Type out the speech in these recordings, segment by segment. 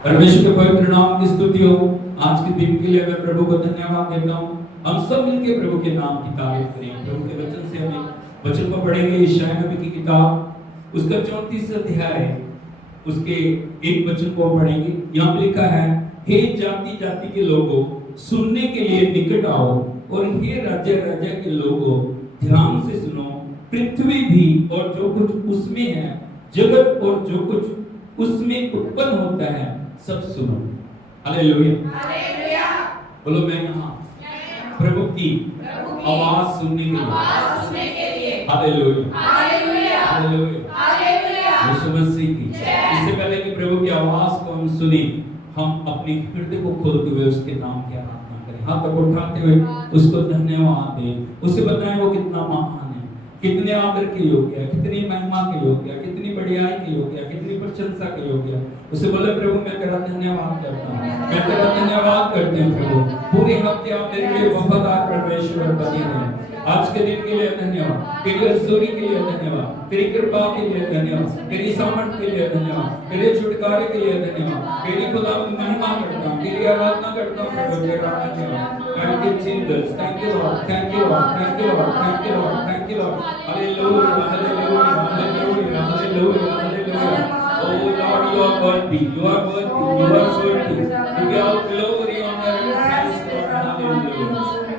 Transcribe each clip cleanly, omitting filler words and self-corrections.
परमेश्वर के पवित्र नाम की स्तुति हो। आज के दिन के लिए मैं प्रभु को धन्यवाद देता हूँ। हम सब मिलकर प्रभु के नाम की तारीफ करें। प्रभु के वचन से हमें वचन को पढ़ेंगे। यशायाह नबी की किताब उसका 34 अध्याय उसके एक वचन को पढ़ेंगे। यहाँ पे लिखा है, हे जाति जाति के लोगों सुनने के लिए निकट आओ, और हे राज्य राज्य के लोगों ध्यान से सुनो। पृथ्वी भी और जो कुछ उसमें है, जगत और जो कुछ उसमें उत्पन्न होता है, सब सुनो। Hallelujah hallelujah. बोलो मैं यहाँ प्रभु की आवाज सुनने के लिए। Hallelujah hallelujah hallelujah. यीशु मसीह की। इससे पहले कि प्रभु की आवाज को हम सुने, हम अपने हृदय को खोलते हुए उसके नाम की आराधना करें। हाथ को उठाते हुए उसको धन्यवाद दें। उसे बताएं वो कितना महान है, कितने आदर के योग्य है, कितनी महिमा के योग्य है, कितनी बढ़ियाई के योग्य है, कितनी प्रशंसा के योग्य है। उसे बोले प्रभु मैं तेरा धन्यवाद करता हूँ, मैं तेरा धन्यवाद करते हैं प्रभु। पूरे हफ्ते आप मेरे लिए वफादार परमेश्वर बने रहे। आज के दिन के लिए धन्यवाद, तेरी रसोई के लिए धन्यवाद, तेरी कृपा के लिए धन्यवाद, तेरी सामर्थ के लिए धन्यवाद, तेरे छुटकारे के लिए धन्यवाद, तेरी खुदा की महिमा करता हूँ, तेरी आराधना करता हूँ प्रभु। तेरा धन्यवाद। Thank you Jesus, thank you Lord, thank you Lord, thank you Lord, thank you Lord, thank you Lord. Hallelujah, hallelujah, hallelujah, hallelujah, hallelujah. Oh Lord, you are worthy, you are worthy, you are worthy. To be all glory, honor and praise, Lord. Hallelujah.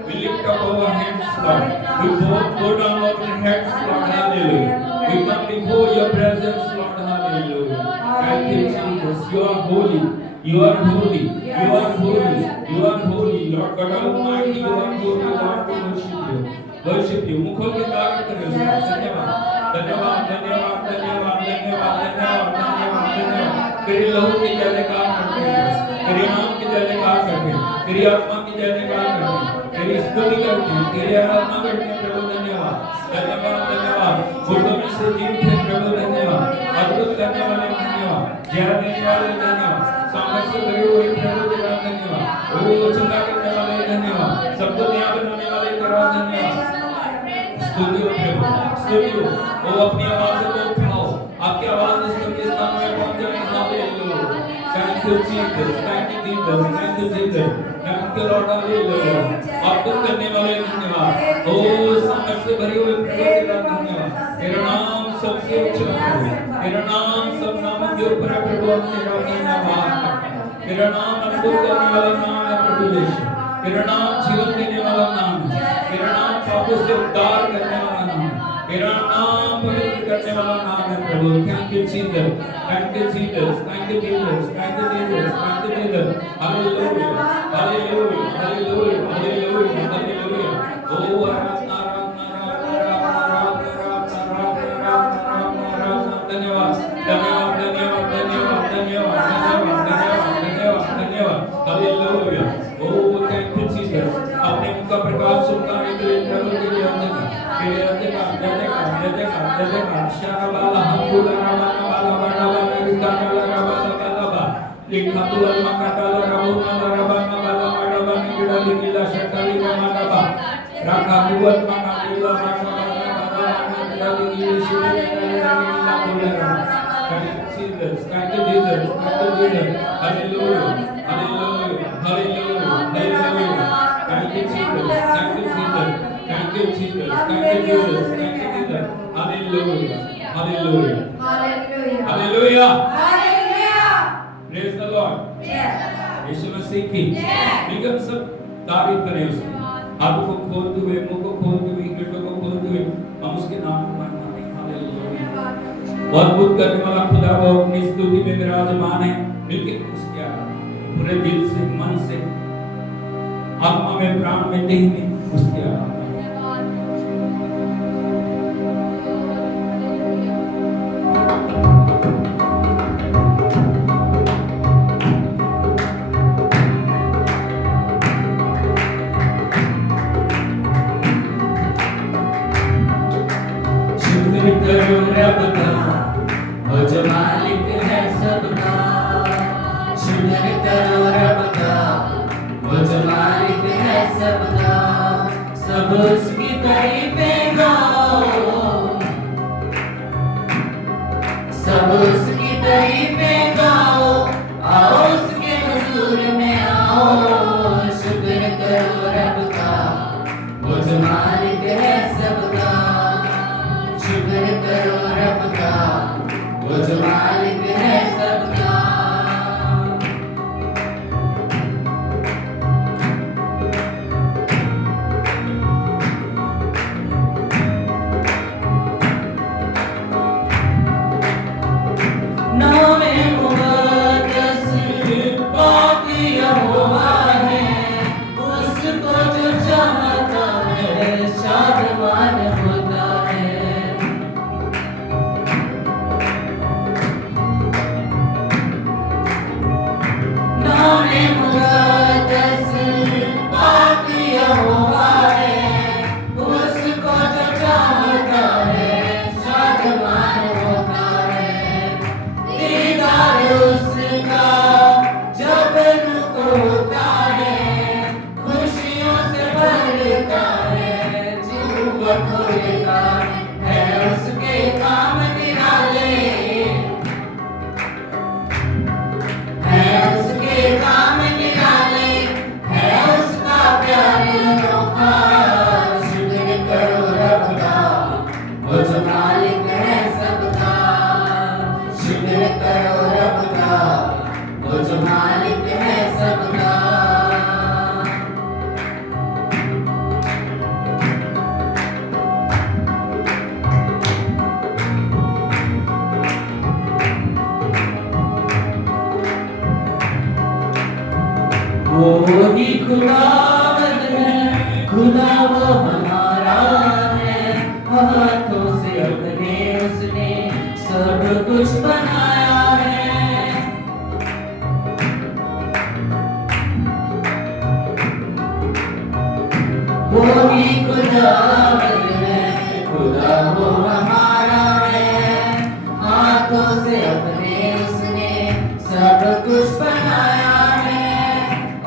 We lift up our hands, Lord. We both bow down our heads, Lord. Hallelujah. We come before your presence, Lord. Hallelujah. Thank you, Jesus. You are holy. You are holy. You are holy. You are holy. Lord God Almighty, you are holy. Lord, we worship you. Worship you. मुखों के तारीफ करें उसका। धन्यवाद, धन्यवाद, धन्यवाद, धन्यवाद, धन्यवाद, धन्यवाद, धन्यवाद, धन्यवाद। तेरे लहू की जय जयकार करते हैं, तेरे नाम की जय जयकार करते हैं, तेरी आत्मा की जय जयकार करते हैं, तेरी स्तुति करते हैं, तेरी आराधना करते हैं प्रभु। धन्यवाद, धन्यवाद, धन्यवाद। फोटो में से जीवित है प्रभु। धन्यवाद, अद्भुत करने वाले धन्यवाद, जय देने वाले धन्यवाद, सामर्थ्य से भरे हुए प्रभु तेरा धन्यवाद। ओ चिंता करने वाले धन्यवाद, सबको नया बनाने वाले तेरा धन्यवाद। स्तुति हो प्रभु, स्तुति हो। ओ अपनी आवाज को उठाओ, आपकी आवाज इस स्थान में पहुंच जाए। Hallelujah. Thank you Jesus, thank you Jesus, thank you Jesus, thank you Lord. Hallelujah. अद्भुत करने वाले धन्यवाद। ओ सामर्थ्य से भरे हुए प्रभु तेरा धन्यवाद। तेरा नाम सबसे ऊंचा है, तेरा नाम सब नामों के ऊपर है प्रभु। तेरा धन्यवाद। तेरा नाम अद्भुत करने वाला नाम है प्रभु यीशु। तेरा नाम जीवन देने वाला नाम है, तेरा नाम पापों से उद्धार करने वाला नाम है, तेरा नाम पवित्र करने वाला नाम है प्रभु। Thank you Jesus, thank you Jesus, thank you Jesus, thank you Jesus, thank you Jesus. Hallelujah hallelujah hallelujah hallelujah hallelujah. ओ आराधना आराधना आराधना आराधना। धन्यवाद धन्यवाद धन्यवाद धन्यवाद धन्यवाद धन्यवाद धन्यवाद धन्यवाद। हालेलुया। ओ थैंक यू जीसस। अपने मुख का प्रकाश सुनता है तो प्रभु के लिए जय जयकार जय जयकार जय जयकार। शाबाला हम्बुला रामाना बाला बाला बाला रिकाला राबाला बाला बा लिखा तुअल मकाला राबुना राबाना बाला बाला बाला गिड़ा गिला शकाली रामाना बा राखा बुवल मका गिला राखा बाला बाला गिड़ा गिला शिवे गिला बोला। Thank you Jesus, thank you Jesus, thank you Jesus. Hallelujah hallelujah hallelujah hallelujah. Thank you Jesus, thank you Jesus, thank you Jesus, thank you Jesus, thank you Jesus. Hallelujah, hallelujah, hallelujah, hallelujah, hallelujah. Praise the Lord. यीशु मसीह की। लेकिन सब तारीफ करें उसकी। हाथों को खोलते हुए, मुंह को खोलते हुए, हृदय को खोलते हुए हम उसके नाम को मानते हैं। हालेलुया। वो अद्भुत करने वाला खुदा वो अपनी स्तुति में विराजमान है। लेकिन उसके पूरे दिल से, मन से, आत्मा में, प्राण में, देह में उसकी आराधना। शुक्र करो रब का, वो जो मालिक है सबका। शुक्र करो रब का, वो जो मालिक है सबका। सब उसकी तारीफें गाओ, सब उसकी तारीफें गाओ। आओ वो ही खुदावंद है, खुदा वो हमारा है। हाथों से अपने उसने सब कुछ बनाया है। वो ही खुदावंद है, खुदा वो हमारा है। हाथों से अपने उसने सब कुछ बनाया है।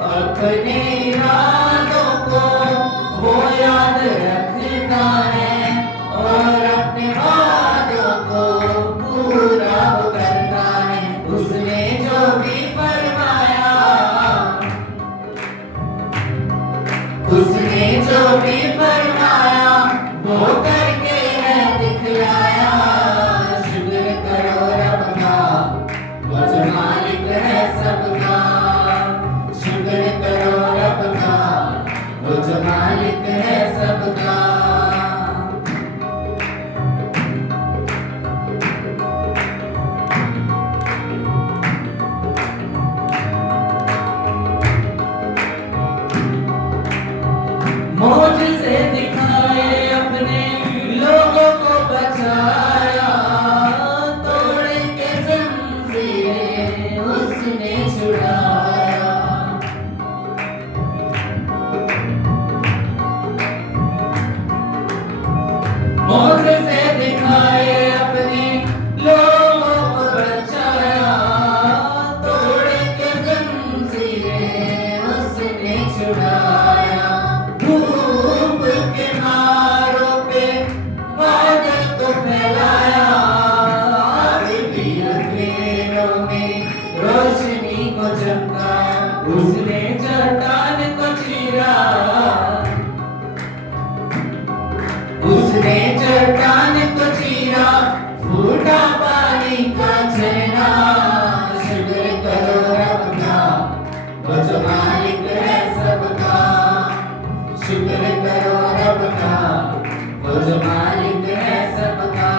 अपने इरादों को वो याद रखता है और अपने वादों को पूरा वो करता है। उसने जो भी फरमाया, उसने जो भी फरमाया वो करके है दिखलाया। शुक्र करो रब का, वो जो मालिक है सबका। शुक्र करो रब का, वो जो मालिक है सबका। मौजज़े दिखाए अपने लोगों को बचाया। तोड़ के जंजीरें उसने छुड़ाया। मौजज़े दिखाए अपने लोगों को बचाया। तोड़ के जंजीरें उसने छुड़ाया। धूप के मारों पे बादल को फैलाया। आग भी अंधेरों में रोशनी को चमकाया। उसने चट्टान को चीरा, उसने चट्टान को चीरा। फूटा पानी का झरना। शुक्र करो रब का, वो जो मालिक है सबका। शुक्र करो रब का, वो जो मालिक है सबका।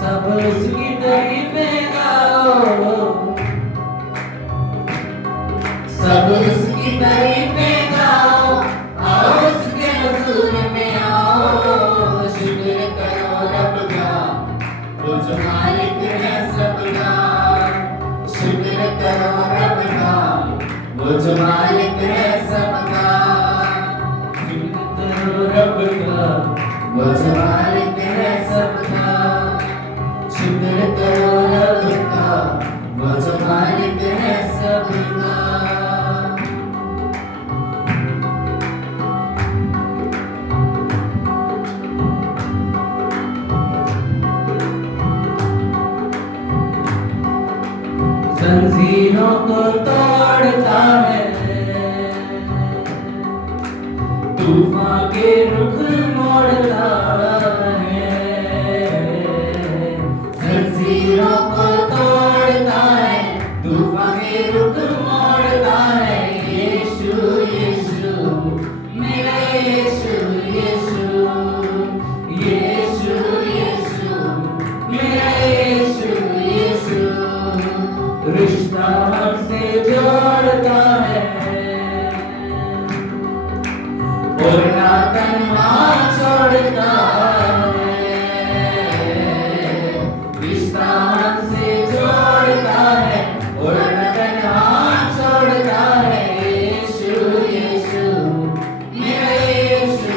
सब उसकी तारीफें गाओ, सब उसकी तारीफें गाओ। आओ उसके हुजूर में आओ। शुक्र करो रब का, वो जो मालिक है सबका। शुक्र करो रब का, वो जो मालिक है सबका। रब का, वो जो मालिक है सबका। शुक्र करो रब का, वो जो मालिक है सबका। जंजीरों को तोड़ता है, तूफान के रुख मोड़ता है। जंजीरों को तोड़ता है, तूफान के रुख मोड़ता है। यीशु यीशु मेरा यीशु, यीशु यीशु यीशु मेरा यीशु, यीशु। रिश्ता हमसे जोड़ता है और ना तन्हा छोड़ता है। रिश्ता हमसे जोड़ता है और ना तन्हा छोड़ता है। यीशु यीशु मेरा यीशु,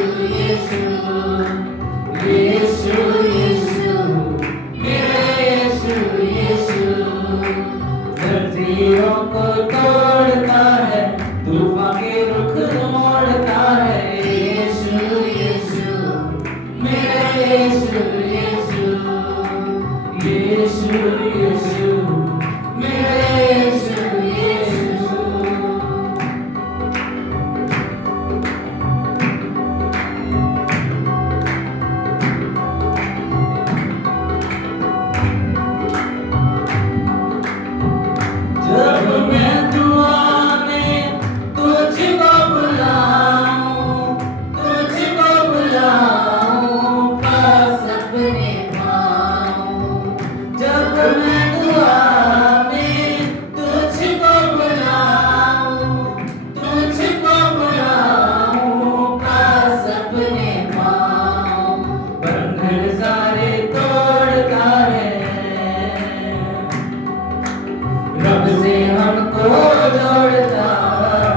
जोड़ता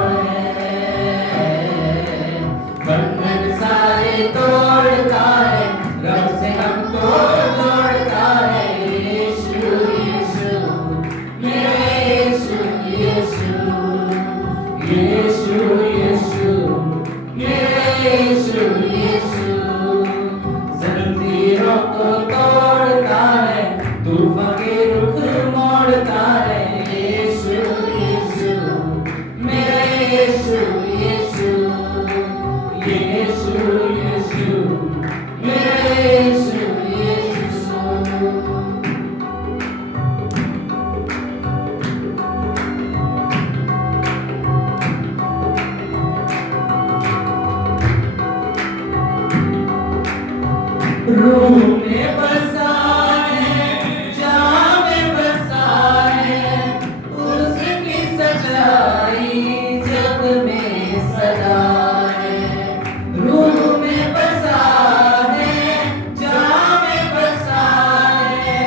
है, बंधन सारे तोड़ता है, रब से हमको जोड़ता है। यीशु यीशु मेरा यीशु यीशु यीशु यीशु मेरा यीशु यीशु, जंजीरों को तोड़ता है, तूफान के रुख मोड़ता है। यीशु यीशु मेरा यीशु यीशु यीशु यीशु मेरा यीशु यीशु। रूह में बसा है, जहाँ में बसा है, उसकी सच्चाई जग में सदा है। रूह में बसा है, जहाँ में बसा है,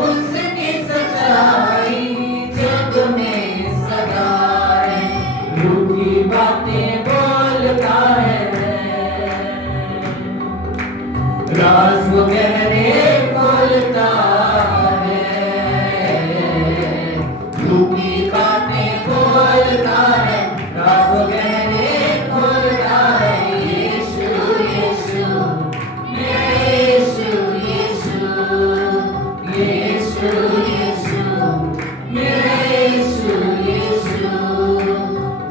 उसकी सच्चाई जग में सदा है। रूह की बातें बोलता है, राज वो गहरे खोलता है। रूह की बातें बोलता है, राज वो गहरे खोलता है। यीशु यीशु मेरा यीशु यीशु यीशु यीशु मेरा यीशु यीशु,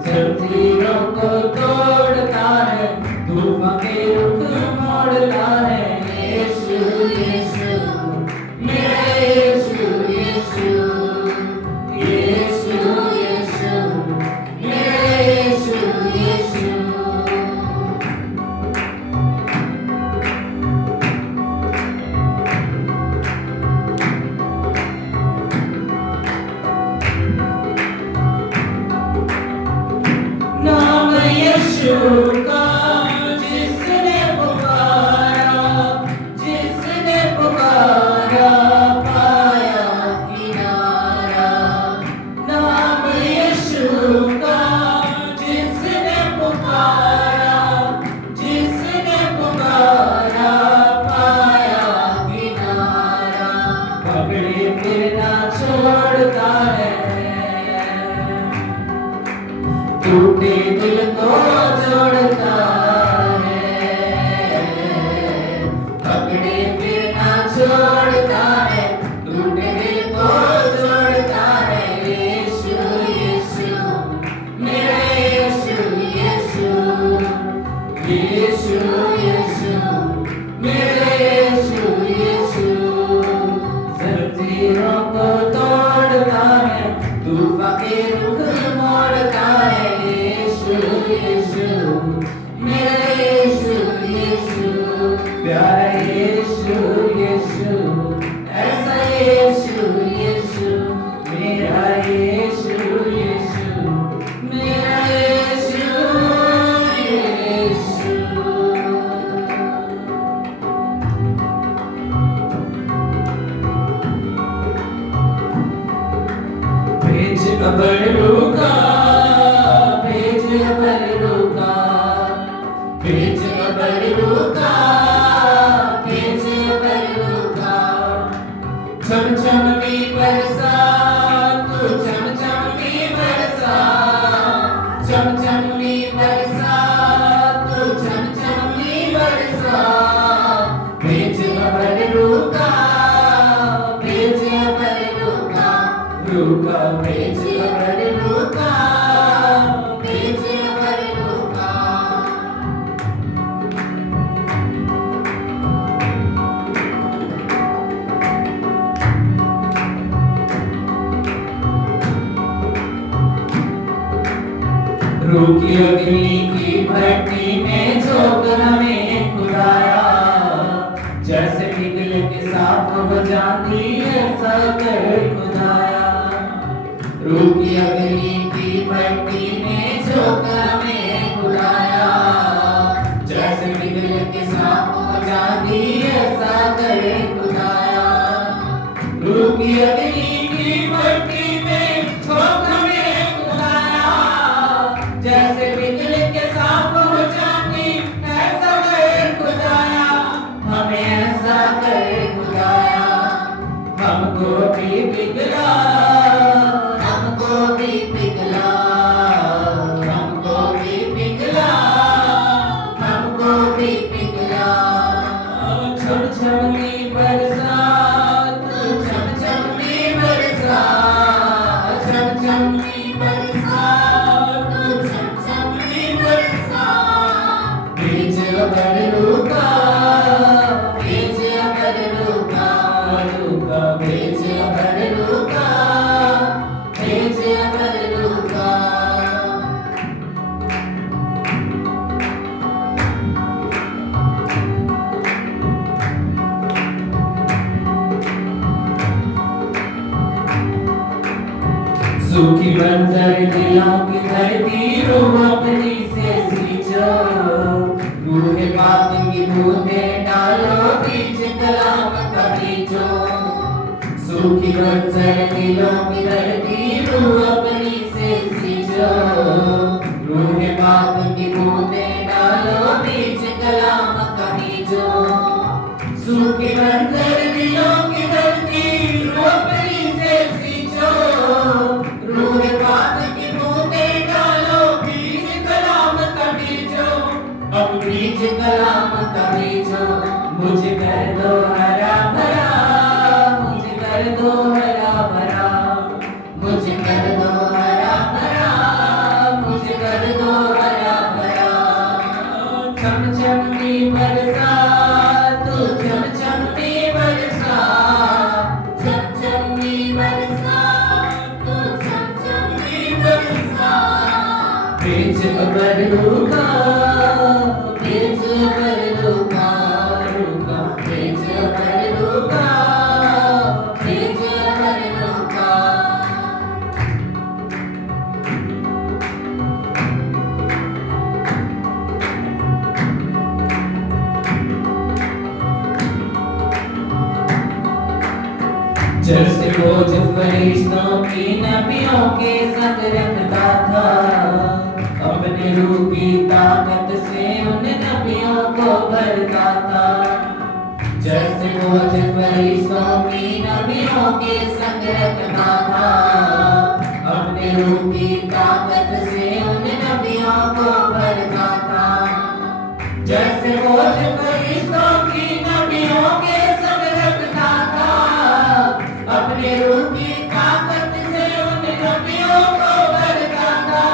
जंजीरों को तोड़ता है, तूफान के रुख मोड़ता है। यीशु यीशु मेरा यीशु यीशु यीशु यीशु मेरा यीशु यीशु। नाम यीशु का जिसने पुकारा, जिसने पुकारा पाया किनारा। नाम यीशु का जिसने पुकारा, जिसने पुकारा पाया किनारा। पकड़े फिर ना छोड़ता है, टूटे दिल को जोड़ता है। पकड़े फिर ना छोड़ता है, टूटे दिल को जोड़ता है। यीशु यीशु मेरा यीशु यीशु यीशु यीशु मेरा यीशु यीशु, जंजीरों को तोड़ता है, तूफान के रुख मोड़ता है। यीशु यीशु मेरा यीशु यीशु, प्यारा यीशु यीशु, ऐसा यीशु यीशु मेरा यीशु यीशु मेरा यीशु यीशु। भेज अबरू का, भेज अबरू का, भेज अबरू का, भेज अबरू का। छम छम भी बरसा, तू छम छम भी बरसा, छम छम भी बरसा, तू छम छम भी बरसा। भेज अबरू का, भेज अबरू का, रूका भेज अबरू का, भेज अबरू का। रूह की अग्नि की भट्टी में झोंक हमें खुदाया, जैसे पिघल के साफ हो जाती है सकर खुदाया। रूह की अग्नि की भट्टी में झोंक हमें खुदाया, जैसे पिघल के साफ हो जाती है सकर खुदाया। रूह की अग्नि की भट्टी में झोंक हमें खुदाया, बरसा, तू झमझमी बरसा। भेज अबर रुका, भेज अबर रुका, रुका, भेज अबर रुका, भेज अबर रुका। सूखी बंजर दिलों की धरती रूह अपनी से सींचो, रूह पाक की बूंदें डालो बीच कलाम का बीजो। सूखी बंजर दिलों की धरती रूह अपनी से सींचो, रूह पाक की बूंदें डालो बीच कलाम का बीजो। सूखी बंजर दिलों की धरती रूह अपनी से सींचो, रूह पाक की बूंदें डालो बीज कलाम का बीजो। अब बीज कलाम का बीजो, मुझे कर दो हरा भरा, मुझे कर दो हरा भरा, मुझे कर दो हरा भरा, मुझे कर दो हरा भरा। चमचमी बरसा, तू चमचमी बरसा, चमचमी बरसा, तू चमचमी बरसा। भेज अबर रुका, भेज अबर रुका, रुका, भेज अबर रुका, भेज अबर रुका। जैसे बोझ फरिश्तों की नबियों के संग रखता था, अपने रूह की ताकत से उन नबियों को भरता था। जैसे बोझ फरिश्तों की नबियों के संग रखता था, अपने रूह की ताकत से उन नबियों को भरता था। जैसे बोझ फरिश्तों की नबियों के संग रखता था, अपने रूह की ताकत से उन नबियों को भरता था,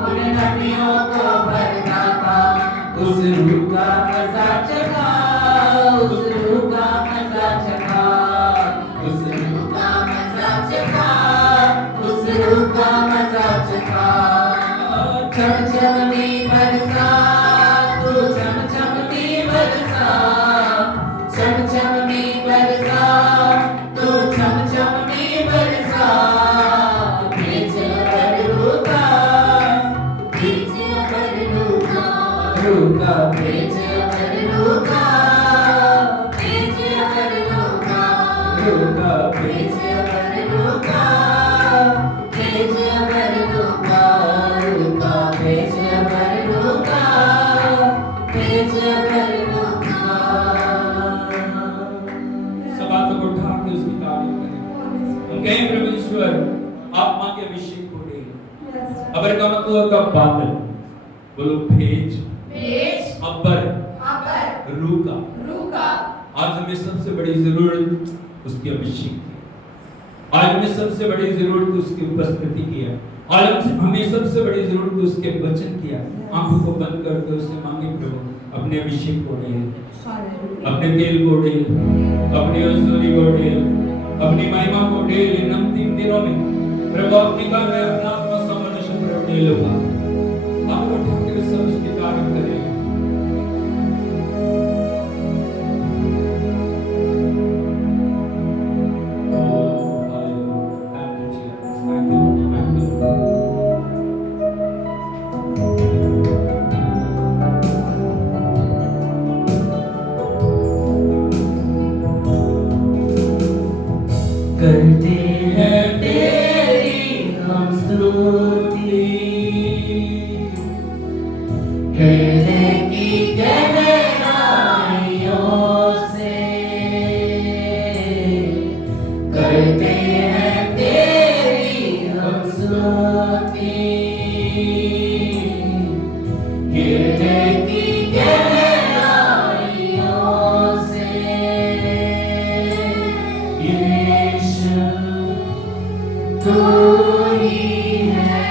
उन नबियों को भरता था। उस रूह का मजा चखा, उस रूह का मजा चखा, उस रूह का मजा चखा, उस रूह का मजा चखा। चमचमी बरसा, तू चमचमी बरसा, चमचमी बरसा, तू चमचमी बरसा। भेज अबर रुका, भेज अबर रुका, रुका, भेज अबर रुका, भेज अबर रुका, रुका, भेज अबर रुका, भेज अबर रुका, रुका, भेज अबर रुका, भेज अबर रुका। सब हाथों को उठा के उसकी तारीफ करें। हम कहें प्रभु ईश्वर आप मां के अभिषेक को दे। अबर का मतलब का बादल, बोलो भेज, भेज अबर, अबर रूका। रुका। आज हमें सबसे बड़ी जरूरत उसकी अभिषेक की। आज हमें सबसे बड़ी जरूरत उसकी उपस्थिति की है। आज हमें सबसे बड़ी जरूरत उसके वचन की है। आंखों को बंद करके उससे मांगे प्रभु अपने अभिषेक को दे, अपने तेल को दे, अपनी हजूरी को दे, अपनी महिमा को दे। इन अंतिम दिनों में प्रभु अपनी बात में अपना आत्मा समर्पण प्रभु दे लोगा। आप उठा के सब उसकी तारीफ करें। करते हैं तेरी हम स्तुति, हृदय की गहराइयों से। करते हैं तेरी हम स्तुति, हृदय की गहराइयों से। यीशु तू ही है,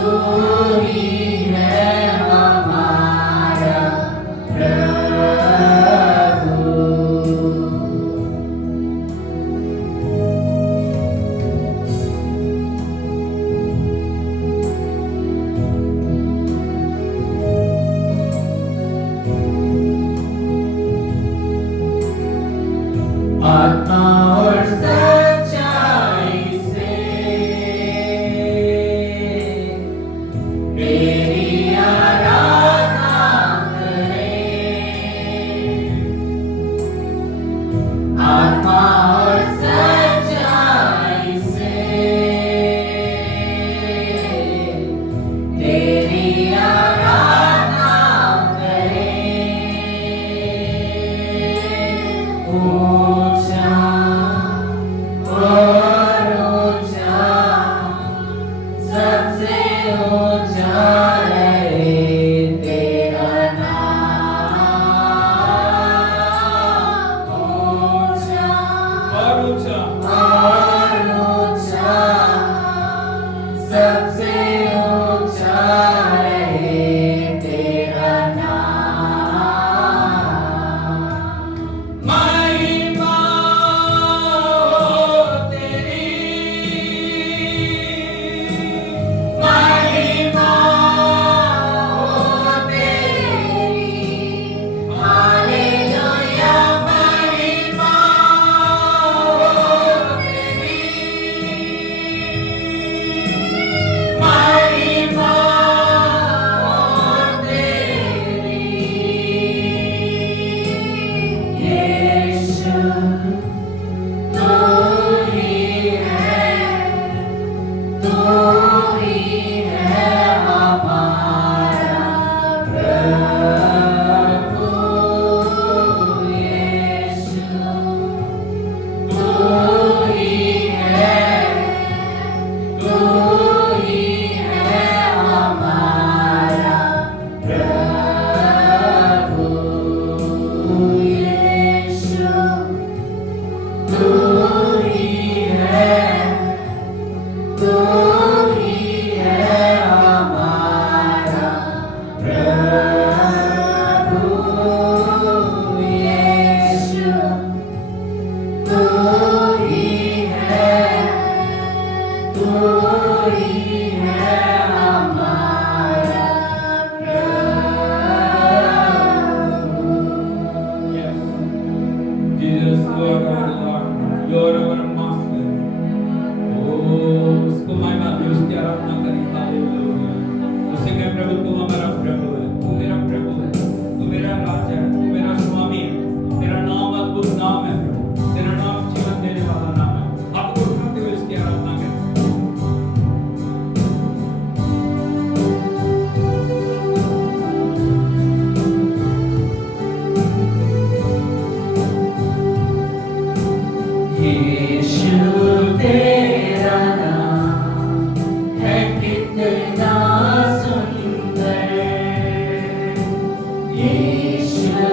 तू ही है हमारा प्रभु। आत्मा और सच्चाई से तेरी आराधना करें। आत्मा और सच्चाई से तेरी आराधना करें। ऊंचा और ऊंचा, सबसे ऊंचा रहे तेरा नाम। ऊंचा और ऊंचा और ऊंचा, सबसे ऊंचा रहे तेरा नाम। महिमा हो तेरी, महिमा हो तेरी, हालेलुया। महिमा हो तेरी, महिमा हो तेरी। यीशु तू ही है, तू ही है हमारा प्रभु। यीशु तू ही है, तू ही है हमारा प्रभु। यीशु तू ही है, तू ही है हमारा प्रभु। यीशु तू ही है, तू ही है हमारा प्रभु। Yes. Jesus, you are our Lord. You are our Master. Oh, उसको महिमा दे, उसकी आराधना करें। हालेलुया। उसे कहें, प्रभु तू हमारा प्रभु है, तू मेरा प्रभु है, तू मेरा राजा है, तू मेरा स्वामी है। तेरा नाम अद्भुत नाम है प्रभु, तेरा नाम जीवन देने वाला नाम है। आपको उठाते हुए उसकी आराधना करें। यीशु तेरा नाम है कितना सुंदर। यीशु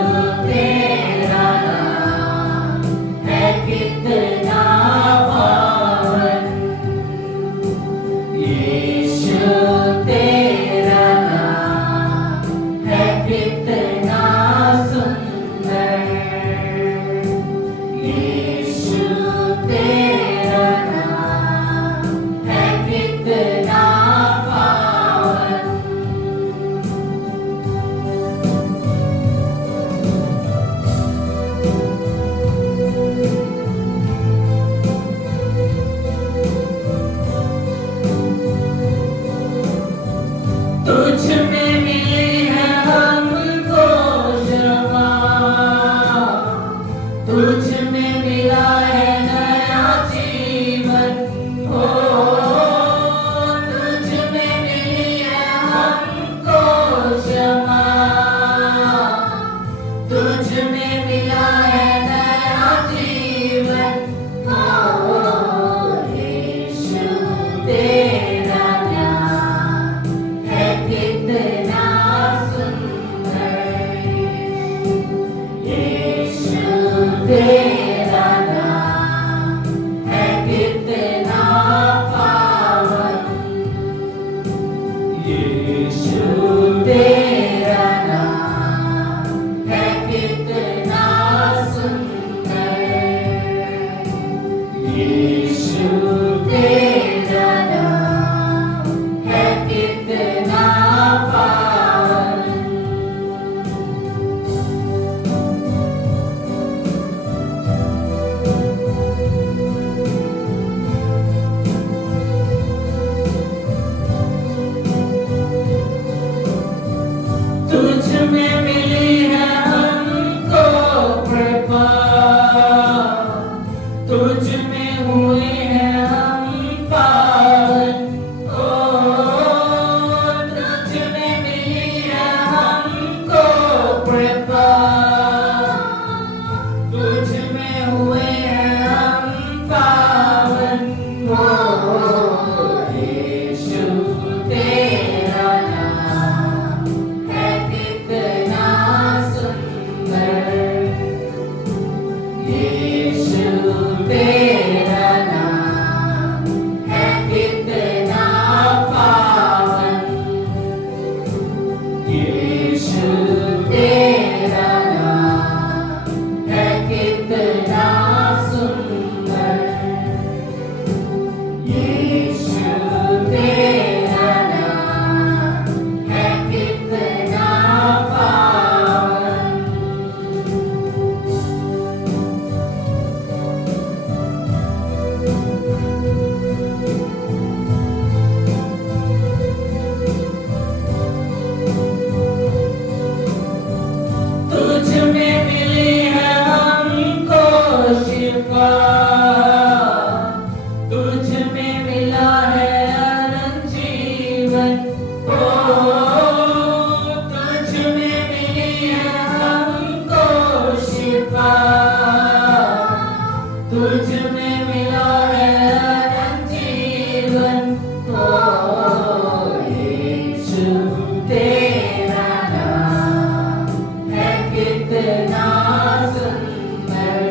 तेरा नाम है कितना पावन। यीशु तेरा नाम है कितना सुंदर। यीशु तेरा नाम है कितना पावन। तुझ में मिली है हमको क्षमा, तुझ में मिला है नया जीवन। हो तुझ में मिली है हमको क्षमा, तुझ में मिला है नया जीवन। हो यीशु तेरा नाम है कितना यीशु तेरा नाम है कितना सुंदर, यीशु तेरा नाम है कितना पावन। तुझ में मिली है हमको कृपा, तुझ में हुए हैं हम पावन। ओ तुझ में मिली है हमको कृपा, तुझ में हुए हैं हम पावन। ओ यीशु तेरा नाम है कितना सुंदर, यीशु तेरा नाम है कितना पावन, यीशु तेरा नाम है कितना सुंदर, यीशु तेरा नाम है कितना पावन। तुझ में मिली है हमको शिफा, तुझ में मिला है अनंत जीवन। ओ तुझ में मिली है हमको शिफा, तुझ में मिला है अनंत जीवन। ओ यीशु तेरा नाम है कितना सुंदर,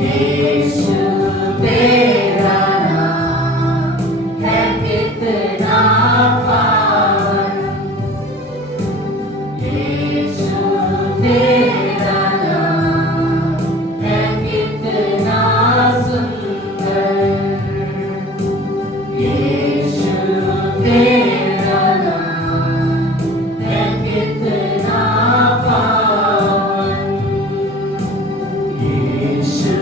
यीशु तेरा नाम है कितना पावन, यीशु तेरा नाम है कितना सुंदर, यीशु तेरा नाम है कितना पावन, यीशु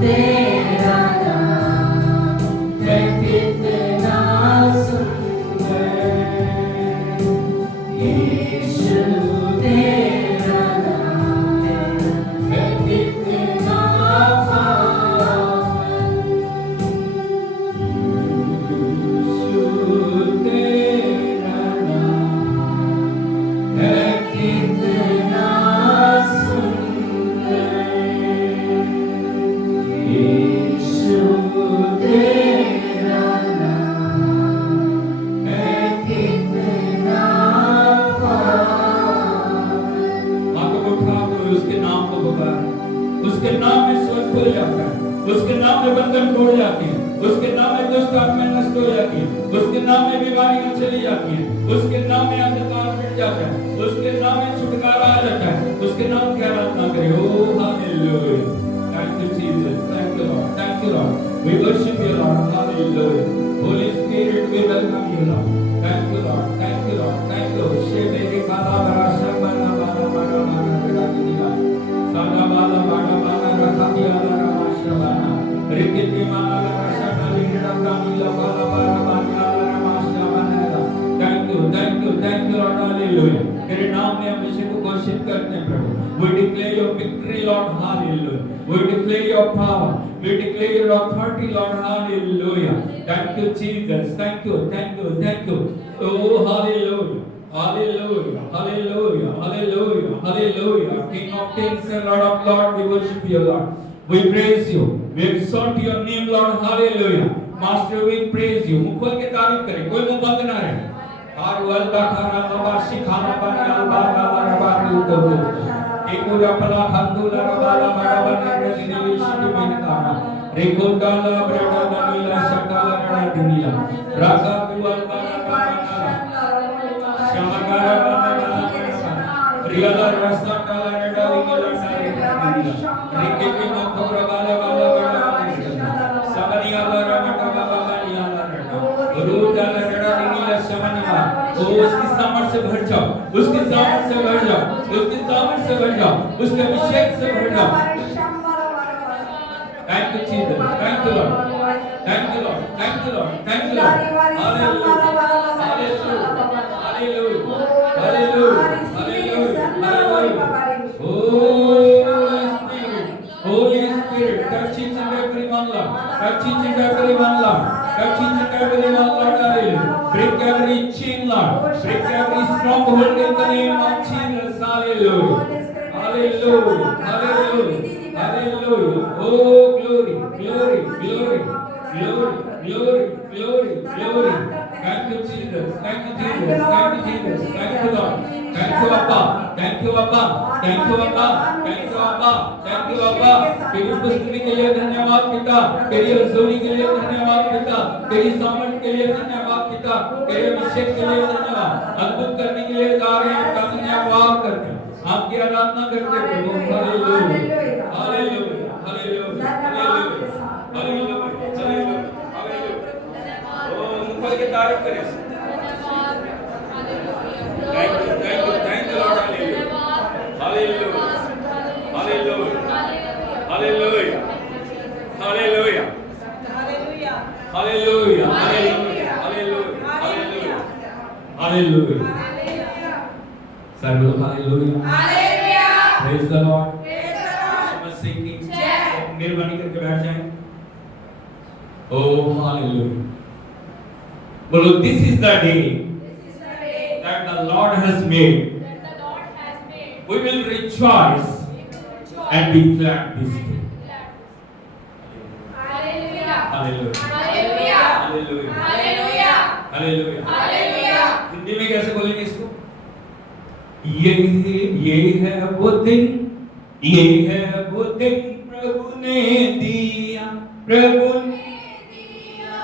तेरा नाम है कितना सुंदर, यीशु तेरा नाम है कितना पावन, यीशु तेरा नाम है कितना सुंदर, यीशु तेरा नाम है कितना पावन। हाथों को उठा कर उसके नाम को पुकार, उसके नाम में स्वर खुल जाता है, उसके नाम में बंधन टूट जाती है, उसके नाम में दुष्ट आत्माएं नष्ट हो जाती है, उसके नाम में बीमारियां चली जाती हैं, उसके नाम में अंधकार मिट जाता है, उसके नाम में छुटकारा आ जाता है, उसके नाम की आराधना करें। ओ hallelujah, thank you Jesus, thank you Lord, thank you Lord, we worship you Lord, hallelujah, Holy Spirit we welcome you Lord, thank you Lord, thank you Lord, thank you. शेबे रे काला बराशा बना बना बना बना बना दिया, सादा बाला बाड़ा बाना रखा दिया बारा माशा बाना, रिकिती माना बराशा डाली रखा नीला बाला बारा बाना बारा माशा बना। Thank you, thank you, thank you Lord, hallelujah. तेरे नाम में हम इसे को घोषित करते हैं प्रभु। We declare your victory, Lord, hallelujah. We declare your power. We declare your authority, Lord, hallelujah. Thank you, Jesus. Thank you, thank you, thank you. Oh, hallelujah. Hallelujah, hallelujah, hallelujah, hallelujah. King of kings and Lord of lords, we worship you, Lord. We praise you. We exalt your name, Lord, hallelujah. Master, we praise you. मुंह खोल के तारीफ करें, कोई मुंह बंद ना रहे। आरुअल बाखारा बाबाशी खाना पानी अलबारा बारा उदो। एकूरा पला हंदुला बाला बारा बने रजिनी विशिष्ट में काना। रेकुंडाला ब्रड़ा दनीला शकाला बड़ा दुनिया। राजा कुअल बारा याला रास्ता काला रेडा विगला सारे रिके के नो थोड़ा बाला बाला बड़ा सबनी याला रमटा बाबा याला रेडा रूट याला रेडा विगला समनिया ओ उसकी सामर्थ से भर जाओ, उसकी सामर्थ से भर जाओ, उसकी सामर्थ से भर जाओ, उसके अभिषेक से भर जाओ। Thank you Jesus, thank you Lord, thank you Lord, thank you Lord, thank you Lord. Hallelujah, hallelujah, hallelujah, hallelujah, hallelujah. Holy Spirit, touch each and everyone, Lord, touch each and everyone, Lord, touch each and everyone, Lord, hallelujah. Break every chain, Lord, break every stronghold in the name of Jesus, hallelujah, hallelujah, hallelujah, hallelujah. Oh glory, glory, glory, glory, glory, glory, glory. Thank you Jesus, thank you Jesus, thank you Jesus, thank you Lord, thank you Abba, thank you Abba, thank you Abba, thank you Abba, thank you Abba. तेरी उपस्थिति के लिए धन्यवाद पिता, तेरी रज़ोनी के लिए धन्यवाद पिता, तेरी सामर्थ के लिए धन्यवाद पिता, तेरे अभिषेक के लिए धन्यवाद, अद्भुत करने के लिए जा रहे हैं, आपका धन्यवाद करते हैं, आपकी आराधना करते हैं प्रभु। Hallelujah, hallelujah, hallelujah, hallelujah, hallelujah, hallelujah. ओ मुखर के तारीफ करें। Thank you, thank you, thank you Lord, hallelujah, hallelujah, hallelujah, hallelujah, hallelujah, hallelujah, hallelujah, hallelujah, hallelujah, hallelujah. Sarva hallelujah, hallelujah, praise the Lord, praise the Lord. समझ की मेहरबानी करके बैठ जाएं। Oh hallelujah, बोलो this is the day that the Lord has made. We will rejoice and be glad this day. Hallelujah. Hallelujah. Hallelujah. Hallelujah. Hallelujah. Hallelujah. Hallelujah. Hindi में कैसे बोलेंगे इसको? ये है वो दिन, ये है वो दिन प्रभु ने दिया, प्रभु ने दिया,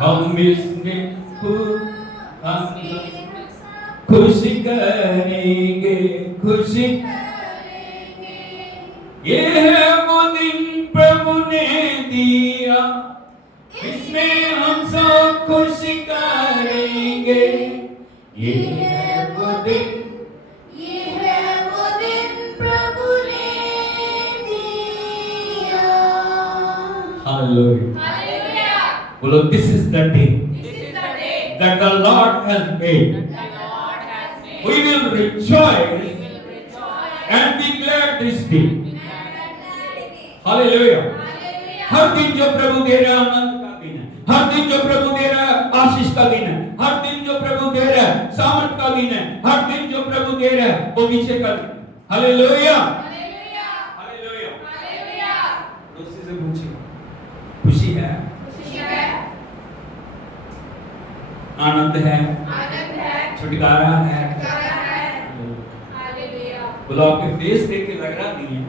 हम इसमें खुशी करेंगे, खुशी करेंगे। ये है वो दिन प्रभु ने दिया, इसमें हम सब खुशी करेंगे। ये है वो दिन, ये है वो दिन प्रभु ने दिया। Hallelujah, hallelujah. बोलो this is the day that the Lord has made. We will rejoice and be glad this day. Hallelujah. हर दिन जो प्रभु दे रहा है आनंद का दिन है, हर दिन जो प्रभु दे रहा है आशीष का दिन है, हर दिन जो प्रभु दे रहा है सामर्थ का दिन है, हर दिन जो प्रभु दे रहा है वो पीछे का दिन है। Hallelujah, hallelujah, hallelujah, hallelujah. दोस्ती से पूछिए, खुशी है, खुशी है, आनंद है, छुटकारा है, बोलो आपके फेस देख के लग रहा नहीं है,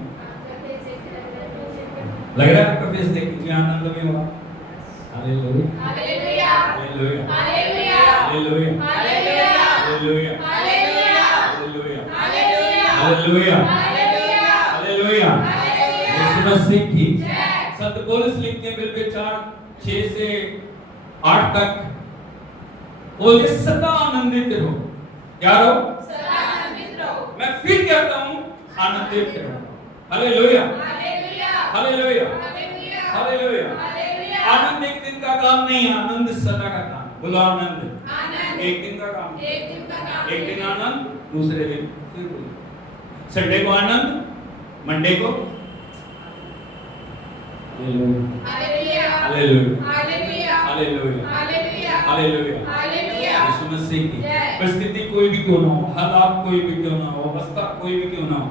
लग रहा है आपका फेस देख के आनंद में हो। Hallelujah, hallelujah, hallelujah, hallelujah, hallelujah, hallelujah, hallelujah, hallelujah, hallelujah, यीशु मसीह की संत पौलुस लिखते हैं फिलिप्पी 4:6 से 8 तक, बोले सदा आनंदित रहो। क्या रहो? सदा आनंदित रहो। मैं फिर कहता हूँ आनंदित रहो। Hallelujah, hallelujah, hallelujah, hallelujah. आनंद एक दिन का काम नहीं है, आनंद सदा का काम। बोलो आनंद, आनंद एक दिन का काम, एक दिन का काम, एक दिन आनंद, दूसरे दिन फिर संडे को आनंद, मंडे को hallelujah, hallelujah, hallelujah, hallelujah, hallelujah, hallelujah. यीशु मसीह की परिस्थिति कोई भी क्यों ना हो, हालात कोई भी क्यों ना हो, अवस्था कोई भी क्यों ना हो,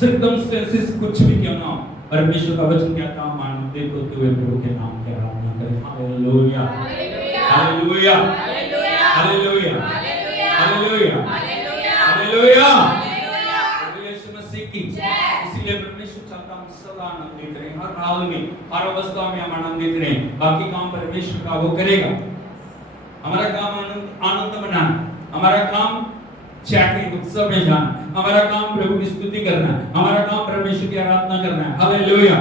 सर्कमस्टेंसेस कुछ भी क्यों ना हो, परमेश्वर का वचन कहता है आनंदित होते हुए प्रभु के नाम की आराधना करें। Hallelujah, hallelujah, hallelujah, hallelujah, hallelujah, hallelujah, यीशु मसीह की। इसलिए परमेश्वर चाहता है सदा आनंदित रहें, हर हाल में, हर अवस्था में हम आनंदित रहें। बाकी काम परमेश्वर का वो करेगा, हमारा काम आनंद बनाना, हमारा काम चैटिंग उत्सव में जाना, हमारा काम प्रभु की स्तुति करना है, हमारा काम परमेश्वर की आराधना करना है। Hallelujah,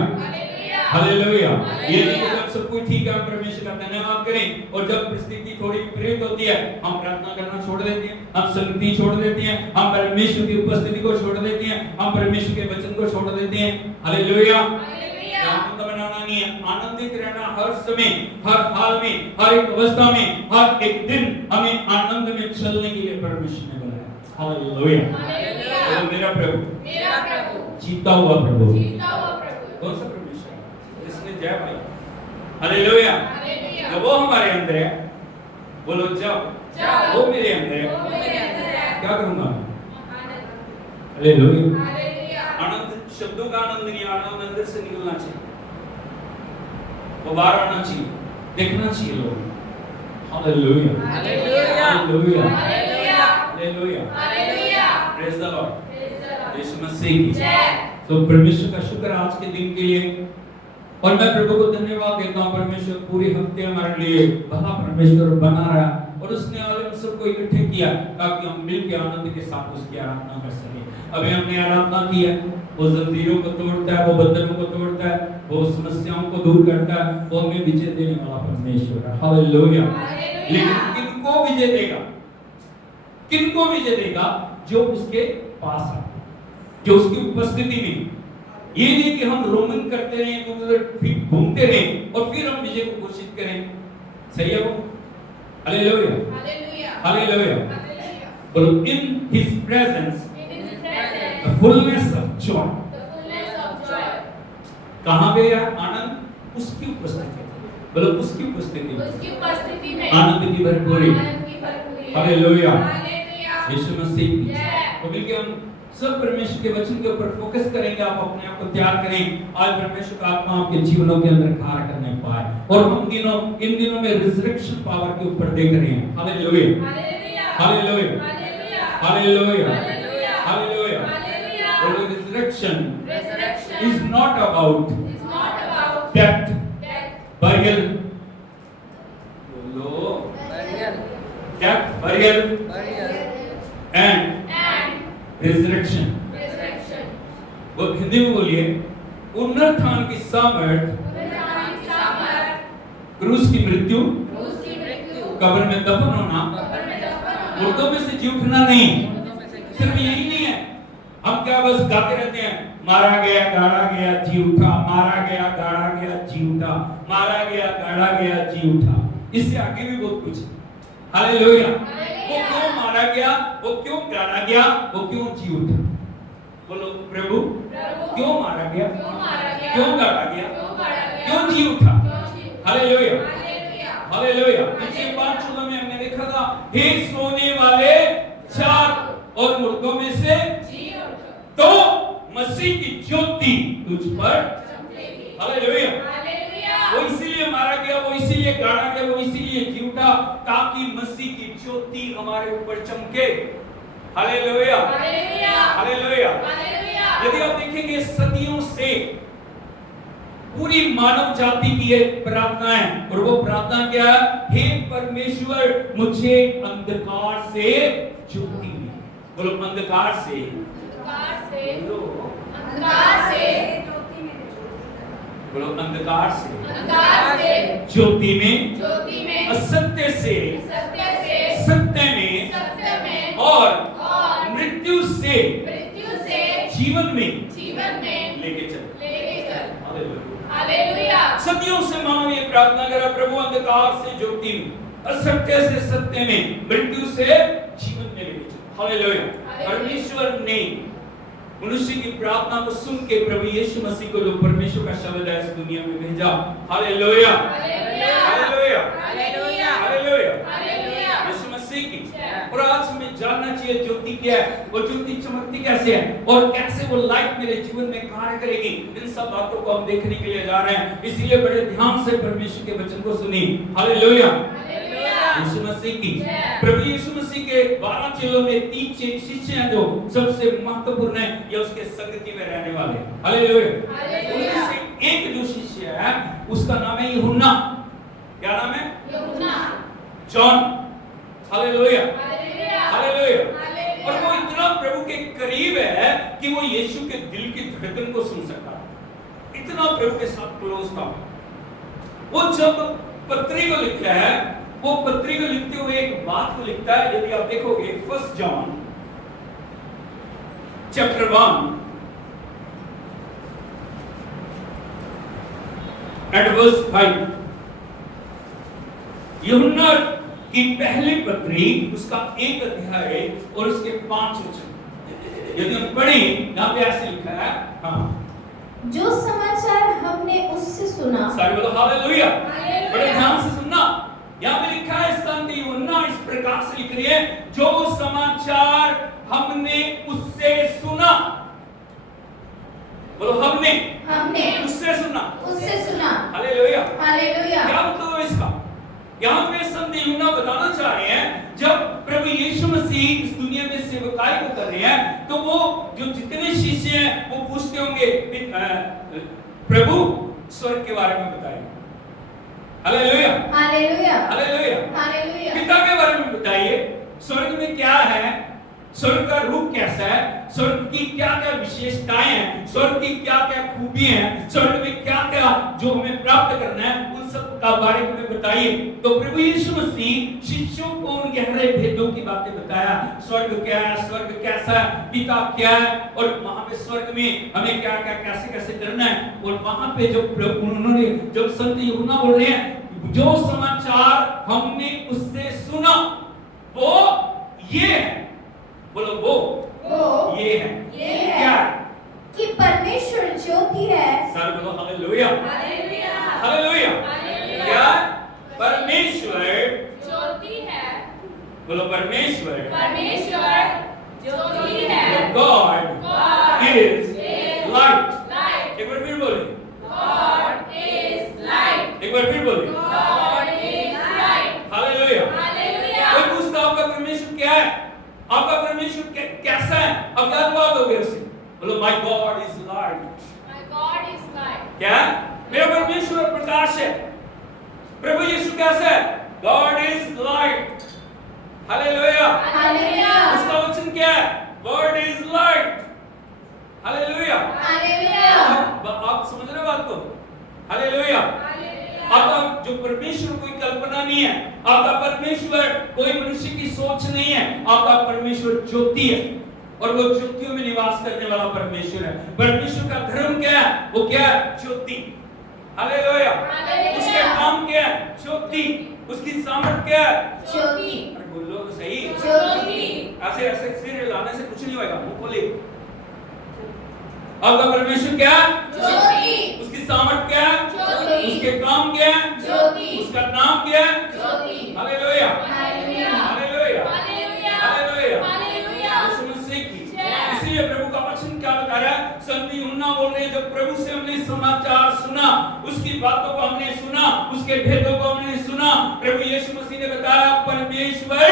hallelujah. ये नहीं जब सब कुछ ठीक है हम परमेश्वर का धन्यवाद करें, और जब परिस्थिति थोड़ी विपरीत होती है हम प्रार्थना करना छोड़ देते हैं, हम संगति छोड़ देते हैं, हम परमेश्वर की उपस्थिति को छोड़ देते हैं, हम परमेश्वर के वचन को छोड़ देते हैं। हालेलुया। आनंद बनाना नहीं है, आनंदित रहना हर समय, हर हाल में, हर एक अवस्था में, हर एक दिन हमें आनंद में चलने के लिए परमेश्वर ने बनाया। हालेलुया। तो मेरा प्रभु जीता हुआ प्रभु, कौन सा परमेश्वर जिसने जय पाई? हालेलुया। जब वो हमारे अंदर है, बोलो जब वो मेरे अंदर है, क्या करूंगा? हालेलुया। आनंद शब्दों का आनंद नहीं, आनंद अंदर से निकलना चाहिए, वो बाहर आना चाहिए, देखना चाहिए लोग। Hallelujah, hallelujah, hallelujah, praise the Lord, Yeshu मसीह की जय। तो परमेश्वर का शुक्र आज के दिन के लिए, और मैं प्रभु को धन्यवाद देता हूँ। परमेश्वर पूरे हफ्ते हमारे लिए भला परमेश्वर बना रहा, और उसने आज हम सबको इकट्ठे किया ताकि हम मिलकर आनंद के साथ उसकी आराधना कर सकें। अभी हमने आराधना की है, वो जंजीरों को तोड़ता है, वो बंधनों को तोड़ता है, वो समस्याओं को दूर करता है, वो हमें विजय देने वाला परमेश्वर है। हालेलुया। लेकिन किनको विजय देगा? किनको विजय देगा? जो उसके पास है, जो उसकी उपस्थिति में। ये नहीं कि हम रोमन करते रहें, तो उधर घूमते रहें और फिर हम विजय को घोषित करें। सही है वो? Hallelujah, hallelujah. बोलो in his presence the fullness of joy। कहाँ पे है आनंद? उसकी उपस्थिति। बोलो उसकी उपस्थिति में आनंद की भरपूरी। हालेलुया, यीशु मसीह की जय। तो मिलके हम सब परमेश्वर के वचन के ऊपर फोकस करेंगे। आप अपने आप को तैयार करें, आज परमेश्वर का आत्मा आपके जीवनों के अंदर कार्य करने पाए, और हम इन दिनों में रिजरेक्शन पावर के ऊपर देख रहे हैं। Hallelujah, hallelujah, hallelujah, hallelujah. Resurrection is not about death, burial, death, burial, and resurrection। वो हिंदी में बोलिए, पुनरुत्थान की सामर्थ, क्रूस की मृत्यु, कब्र में दफन होना, मुर्दों में से जी उठना नहीं। सिर्फ यही नहीं है, हम क्या बस गाते रहते हैं, मारा गया गाड़ा गया जी उठा, मारा गया गाड़ा गया जी उठा, मारा गया गाड़ा गया जी उठा। इससे आगे भी बहुत कुछ। हालेलुया। वो क्यों मारा गया, वो क्यों गाड़ा गया, वो क्यों जी उठा? बोलो प्रभु क्यों मारा गया, क्यों गाड़ा गया, क्यों जी उठा? Hallelujah, hallelujah. पिछले 5 चूल्हों में हमने देखा था, हे सोने वाले जाग और मुर्दों में से तो मसीह की ज्योति तुझ पर चमकेगी। हालेलुया। वो इसीलिए मारा गया, वो इसीलिए गाड़ा गया, वो इसीलिए जी उठा, ताकि मसीह की ज्योति हमारे ऊपर चमके। Hallelujah, hallelujah. यदि आप देखेंगे सदियों से पूरी मानव जाति की एक प्रार्थना है, और वो प्रार्थना क्या है? हे परमेश्वर मुझे अंधकार से ज्योति दे। बोलो अंधकार से, बोलो अंधकार से ज्योति में, असत्य से सत्य में, और मृत्यु से जीवन में लेके चल। हालेलुया। सदियों से मानव ये प्रार्थना करा, प्रभु अंधकार से ज्योति में, असत्य से सत्य में, मृत्यु से जीवन में लेके चल। हालेलुया। परमेश्वर ने मनुष्य की प्रार्थना को सुन के प्रभु यीशु मसीह को, जो परमेश्वर का शब्द है, इस दुनिया में भेजा। हालेलुया, हालेलुया, हालेलुया, यीशु मसीह की। और आज हमें जानना चाहिए ज्योति क्या है, वो ज्योति चमकती कैसे है, और कैसे वो लाइट मेरे जीवन में कार्य करेगी। इन सब बातों को हम देखने के लिए जा रहे हैं, इसलिए बड़े ध्यान से परमेश्वर के वचन को सुनिए। हालेलुया, यीशु मसीह की। प्रभु यीशु मसीह के 12 चेलों में 3 शिष्य हैं जो सबसे महत्वपूर्ण है, ये उसके संगति में रहने वाले। हालेलुया। उनमें से एक जो शिष्य है उसका नाम है यूहन्ना। क्या नाम है? यूहन्ना, जॉन। हालेलुया, हालेलुया, और वो इतना प्रभु के करीब है कि वो यीशु के दिल की धड़कन को सुन सकता है। इतना प्रभु के साथ क्लोज था। वो जब पत्री को लिखता है, वो पत्री को लिखते हुए एक बात को लिखता है। यदि आप देखोगे 1 जॉन चैप्टर 1 एंड वर्स 5, यूहन्ना की पहली पत्री उसका 1 अध्याय और उसके 5 वचन यदि हम पढ़ें, यहां पे ऐसे लिखा है, हाँ, जो समाचार हमने उससे सुना। सारे बोलो हालेलुया। बड़े ध्यान से सुनना, यहां पे लिखा है संत यूहन्ना इस प्रकार से लिख रही है, जो समाचार हमने उससे सुना। बोलो हमने उससे सुना। हालेलुया। क्या मतलब है इसका? यहाँ पे संत यूहन्ना बताना चाह रहे हैं, जब प्रभु यीशु मसीह इस दुनिया में सेवकाई को कर रहे हैं, तो वो जो जितने शिष्य हैं वो पूछते होंगे, प्रभु स्वर्ग के बारे में बताइए। हालेलुया। पिता के बारे में बताइए, स्वर्ग में क्या है, स्वर्ग का रूप कैसा है, स्वर्ग की क्या क्या विशेषताएं हैं, स्वर्ग की क्या क्या खूबियां हैं, स्वर्ग में क्या क्या जो हमें प्राप्त करना है, उन सब का बारे में बताइए। तो प्रभु यीशु मसीह शिष्यों को उन गहरे भेदों की बातें बताया। स्वर्ग क्या है, स्वर्ग कैसा है, पिता क्या है, और वहां पे स्वर्ग में हमें क्या क्या कैसे कैसे करना है। और वहां पे जो उन्होंने जब संत यूहन्ना बोल रहे हैं, जो समाचार हमने उससे सुना वो ये है। बोलो वो ये है क्या? कि परमेश्वर ज्योति है। सर बोलो हालेलुया। क्या? परमेश्वर ज्योति है। बोलो परमेश्वर ज्योति है। God is light। एक बार फिर बोले, God is light। एक बार फिर बोले, God is light। हालेलुया। कोई पूछता आपका परमेश्वर क्या है, आपका परमेश्वर कैसा है, अब क्या बात हो गई उससे? बोलो my God is light. My God is light। क्या? मेरा परमेश्वर प्रकाश है। प्रभु यीशु कैसा है? God is light. हालेलुया। उसका वचन क्या है? God is light. हालेलुया। आप समझ रहे हो बात को? हालेलुया। आपका जो परमेश्वर कोई कल्पना नहीं है, आपका परमेश्वर कोई मनुष्य की सोच नहीं है, आपका परमेश्वर ज्योति है और वो ज्योतियों में निवास करने वाला परमेश्वर है। परमेश्वर का धर्म क्या है? वो क्या है? ज्योति। हालेलुया। उसके काम क्या है? ज्योति। उसकी सामर्थ क्या है? ज्योति। अरे बोलो तो सही। ज्योति। ऐसे ऐसे सिर हिलाने से कुछ नहीं होगा, मुंह खोले। आपका परमेश्वर क्या है? ज्योति। उसकी सामर्थ क्या है? ज्योति। उसके काम क्या है? ज्योति। उसका नाम क्या है? ज्योति। Hallelujah. Hallelujah. Hallelujah. Hallelujah. Hallelujah. Hallelujah. यीशु मसीह की। जय। इसीलिए प्रभु का वचन क्या बता रहा है? संत यूहन्ना बोल रहे हैं, जब प्रभु से हमने समाचार सुना, उसकी बातों को हमने सुना, उसके भेदों को हमने सुना। प्रभु यीशु मसीह ने बताया परमेश्वर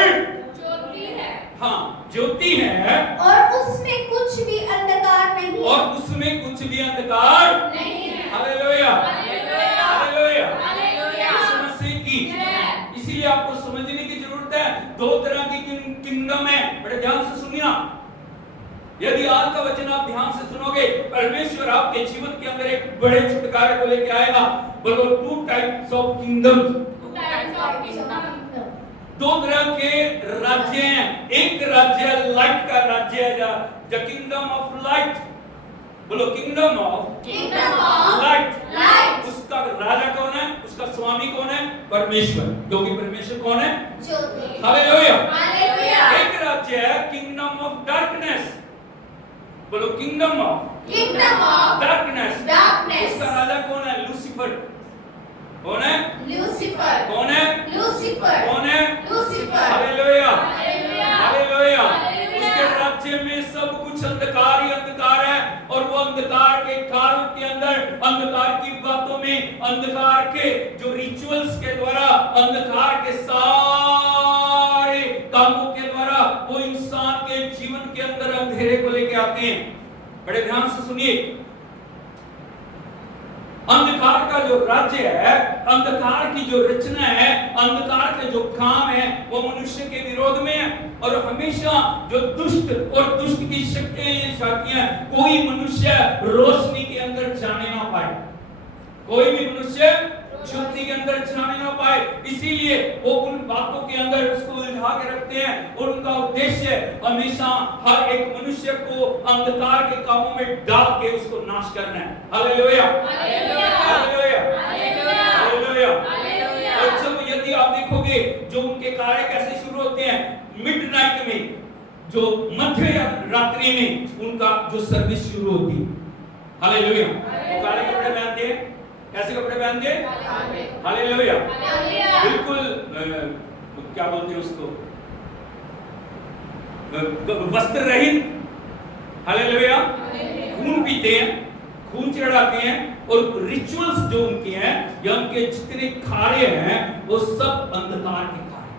ज्योति है। हाँ ज्योति है और उसमें कुछ भी अंधकार नहीं। और उसमें कुछ भी अंधकार नहीं है। हालेलुया। हालेलुया। हालेलुया। हालेलुया। यीशु मसीह की। जय। इसीलिए आपको समझने की जरूरत है, दो तरह की किंगडम है। बड़े ध्यान से सुनिए। यदि आज का वचन आप ध्यान से सुनोगे, परमेश्वर आपके जीवन के अंदर एक बड़े छुटकारे को लेके आएगा। बोलो 2 types of kingdom. Two types of kingdom। दो तरह के राज्य हैं। एक राज्य लाइट का राज्य है, द किंगडम ऑफ लाइट। बोलो किंगडम ऑफ लाइट। उसका राजा कौन है? उसका स्वामी कौन है? परमेश्वर। क्योंकि परमेश्वर कौन है? ज्योति। हालेलुया। एक राज्य है किंगडम ऑफ डार्कनेस। बोलो किंगडम ऑफ डार्कनेस। उसका राजा कौन है? लूसीफर। कौन है? लूसीफर। कौन है? लूसीफर। कौन है? Lucifer. Hallelujah. Hallelujah. Hallelujah. Hallelujah. उसके राज्य में सब कुछ अंधकार ही अंधकार है, और वो अंधकार के कार्यों के अंदर, अंधकार की बातों में, अंधकार के जो रिचुअल्स के द्वारा, अंधकार के सारे कामों के द्वारा वो इंसान के जीवन के अंदर अंधेरे को लेके आते हैं। बड़े ध्यान से सुनिए। अंधकार का जो राज्य है, अंधकार की जो रचना है, अंधकार के जो काम है, वो मनुष्य के विरोध में है। और हमेशा जो दुष्ट और दुष्ट की शक्तियां ये चाहती हैं कोई मनुष्य रोशनी के अंदर जाने ना पाए, कोई भी मनुष्य ज्योति के अंदर जाने ना पाए। इसीलिए वो उन बातों के अंदर उसको उलझा के रखते हैं और उनका उद्देश्य हमेशा हर एक मनुष्य को अंधकार के कामों में डाल के उसको नाश करना है। Hallelujah, hallelujah, hallelujah, hallelujah, hallelujah. Hallelujah. और जब यदि आप देखोगे जो उनके कार्य कैसे शुरू होते हैं, मिडनाइट में, जो मध्य रात्रि में उनका जो सर्विस शुरू होती है। हालेलुया। वो काले कपड़े पहनते हैं, कैसे कपड़े पहनते हैं? हालेलुया, बिल्कुल क्या बोलते हैं उसको, वस्त्र रहित। हालेलुया। खून पीते हैं, खून चढ़ाते हैं और रिचुअल्स जो उनके हैं या उनके जितने कार्य हैं वो सब अंधकार के कार्य।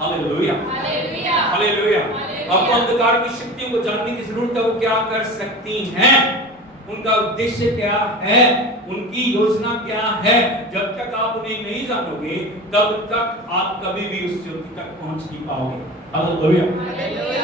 Hallelujah, hallelujah, hallelujah. हालेलुया। आपको अंधकार की शक्तियों को जानने की जरूरत है, वो क्या कर सकती हैं, उनका उद्देश्य क्या है, उनकी योजना क्या है। जब तक आप उन्हें नहीं जानोगे तब तक आप कभी भी उस ज्योति तक पहुंच नहीं पाओगे। Hallelujah, hallelujah,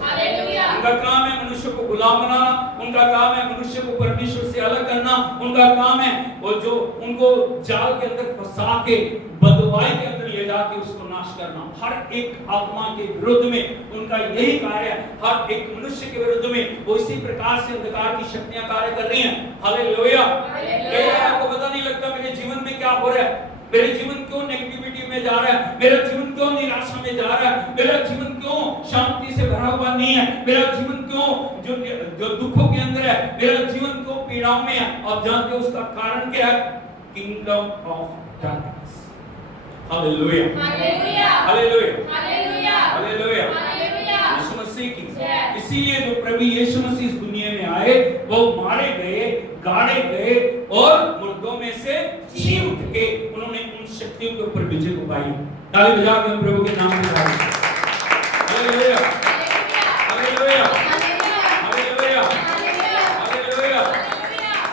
hallelujah. उनका काम है मनुष्य को गुलाम बनाना, उनका काम है मनुष्य को परमेश्वर से अलग करना, उनका काम है वो जो उनको जाल के अंदर फंसा के बदवाई के अंदर ले जाके उसको नाश करना। हर एक आत्मा के विरुद्ध में उनका यही कार्य है, हर एक मनुष्य के विरुद्ध में वो इसी प्रकार से अंधकार की शक्तियां कार्य कर रही हैं। हालेलुया। कई बार आपको पता नहीं लगता मेरे जीवन में क्या हो रहा है, मेरे जीवन क्यों नेगेटिविटी में जा रहा है, मेरा जीवन क्यों निराशा में जा रहा है, मेरा जीवन क्यों शांति से भरा हुआ नहीं है, मेरा जीवन क्यों जो दुखों के अंदर है, मेरा जीवन क्यों पीड़ाओं में है। आप जानते हो उसका कारण क्या है? Kingdom of darkness. Hallelujah, hallelujah, hallelujah, hallelujah, hallelujah. Hallelujah. यीशु मसीह की, Yes. इसीलिए जो प्रभु यीशु मसीह इस दुनिया में आए वो मारे गए, गाड़े गए और मुर्दों में से जी उठ के उन्होंने उन शक्तियों के ऊपर विजय को पाई। ताली बजा के हम प्रभु के नाम में गाएं। Hallelujah, hallelujah, hallelujah, hallelujah.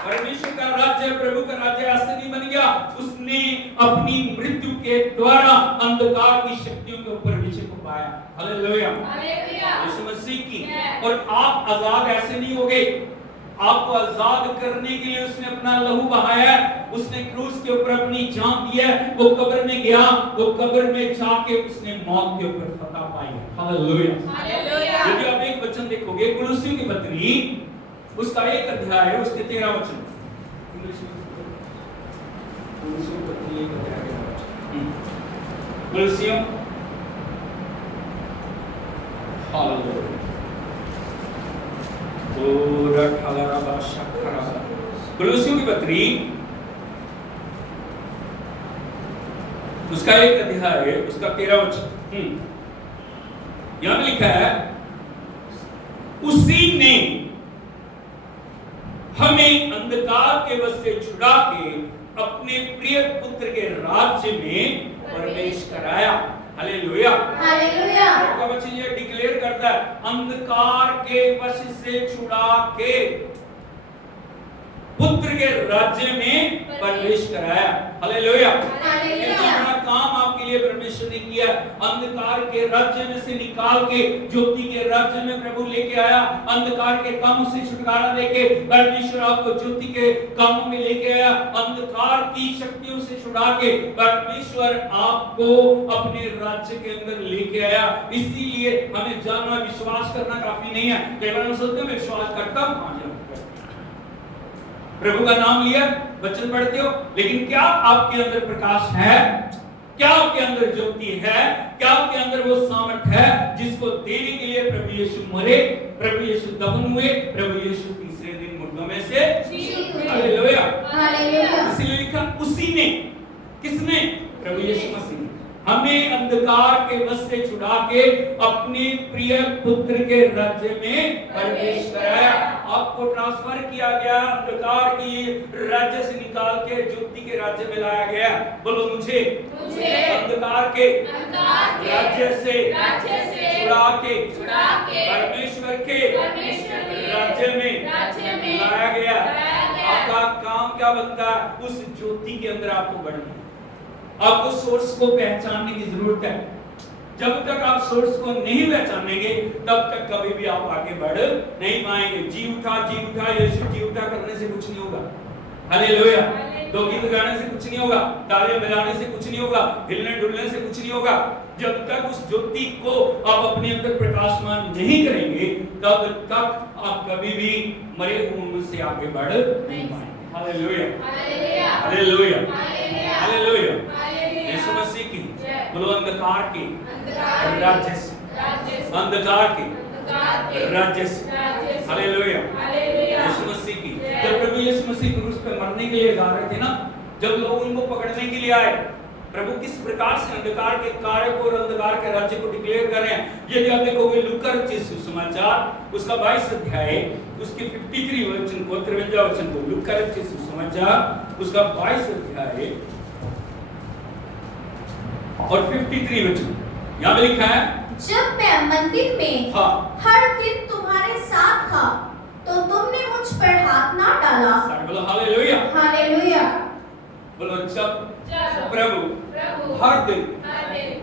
परमेश्वर का राज्य, प्रभु का राज्य ऐसे नहीं बन गया, उसने अपनी मृत्यु के द्वारा अंधकार की शक्तियों के ऊपर विजय को पाया। हालेलुया, यीशु मसीह की। और आप आजाद ऐसे नहीं हो गए, आपको आजाद करने के लिए उसने अपना लहू बहाया, उसने क्रूस के ऊपर अपनी जान दी है, वो कब्र में गया, वो कब्र में जाके उसने मौत के ऊपर फतह पाई। Hallelujah, hallelujah. यदि आप एक वचन देखोगे कुलुस्सियों की पत्री उसका 1 अध्याय है, उसके 13 वचन। कुलुस्सियों की पत्री 1 अध्याय 13 वचन। कुलुस्सियों, हालेलुया। कुलुस्सियों की पत्री उसका 1 अध्याय है, उसका 13 वचन। यहां पे लिखा है, उसी ने हमें अंधकार के वश से छुड़ा के अपने प्रिय पुत्र के राज्य में प्रवेश कराया। Hallelujah, hallelujah. का वचन ये डिक्लेयर करता है, अंधकार के वश से छुड़ा के पुत्र के राज्य में प्रवेश कराया। हालेलुया, कितना बड़ा काम आपके लिए परमेश्वर ने किया। अंधकार के राज्य में से निकाल के ज्योति के राज्य में प्रभु लेके आया। अंधकार के कामों से छुटकारा देके परमेश्वर आपको ज्योति के कामों में लेके आया। अंधकार की शक्तियों से छुड़ा के परमेश्वर आपको अपने राज्य के अंदर लेके आया। इसीलिए हमें जानना, विश्वास करना काफी नहीं है। कई बार हम सोचते हैं मैं विश्वास करता हूं, प्रभु का नाम लिया, वचन पढ़ते हो, लेकिन क्या आपके अंदर प्रकाश है? क्या आपके अंदर ज्योति है? क्या आपके अंदर वो सामर्थ है जिसको देने के लिए प्रभु यीशु मरे, प्रभु यीशु दफन हुए, प्रभु यीशु तीसरे दिन मुर्दों में से जी उठे। Hallelujah, hallelujah. इसलिए लिखा उसी ने, किसने? प्रभु यीशु मसीह ने हमें अंधकार के वश से छुड़ा के अपने प्रिय पुत्र के राज्य में प्रवेश कराया। आपको ट्रांसफर किया गया, अंधकार की राज्य से निकाल के ज्योति के राज्य में लाया गया। बोलो मुझे अंधकार के राज्य से छुड़ा के परमेश्वर के राज्य में लाया गया। आपका काम क्या बनता है? उस ज्योति के अंदर आपको बढ़ना। आपको सोर्स को पहचानने की जरूरत है। जब तक आप सोर्स को नहीं पहचानेंगे तब तक कभी भी आप आगे बढ़ नहीं पाएंगे। जी उठा यीशु जी उठा करने से कुछ नहीं होगा। हालेलुया। दो गीत गाने से कुछ नहीं होगा, तालियां बजाने से कुछ नहीं होगा, हिलने डुलने से कुछ नहीं होगा। जब तक उस ज्योति को आप अपने अंदर प्रकाशमान नहीं करेंगे तब तक आप कभी भी मरे हुए से आगे बढ़ नहीं पाएंगे। Hallelujah hallelujah hallelujah. यीशु मसीह की बोलो अंधकार के राज्य से, अंधकार के राज्य से। हालेलुया। यीशु मसीह की जब प्रभु यीशु मसीह क्रूस पे मरने के लिए जा रहे थे ना, जब लोग उनको पकड़ने के लिए आए, प्रभु किस प्रकार से अंधकार के कार्य को और अंधकार के राज्य को डिक्लेयर कर रहे हैं। यदि आप देखोगे लूका रचित सुसमाचार उसका 22 अध्याय उसके 53 वचन को 53 वचन को, लूका रचित सुसमाचार उसका 22 अध्याय और 53 वचन यहाँ पे लिखा है, जब मैं मंदिर में हाँ, हर दिन तुम्हारे साथ था तो तुमने मुझ पर हाथ ना डाला। बोलो हालेलुया हालेलुया। बोलो जब प्रभु हर दिन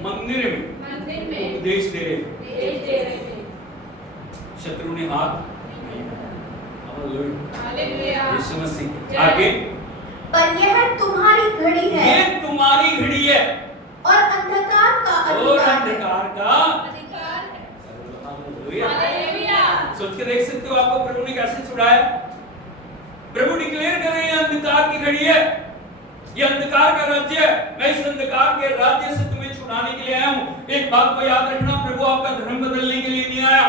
मंदिर में उपदेश दे रहे थे, शत्रु ने हाथ हालेलुया। यीशु मसीह आगे, पर यह तुम्हारी घड़ी है, ये तुम्हारी घड़ी है और अंधकार का और अधिकार है। अंधकार का हालेलुया। सोच के देख सकते हो आपको प्रभु ने कैसे छुड़ाया। प्रभु डिक्लेयर कर रहे हैं अंधकार की घड़ी है, ये अंधकार का राज्य है, मैं इस अंधकार के राज्य से तुम्हें छुड़ाने के लिए आया हूं। एक बात को याद रखना, प्रभु आपका धर्म बदलने के लिए नहीं आया,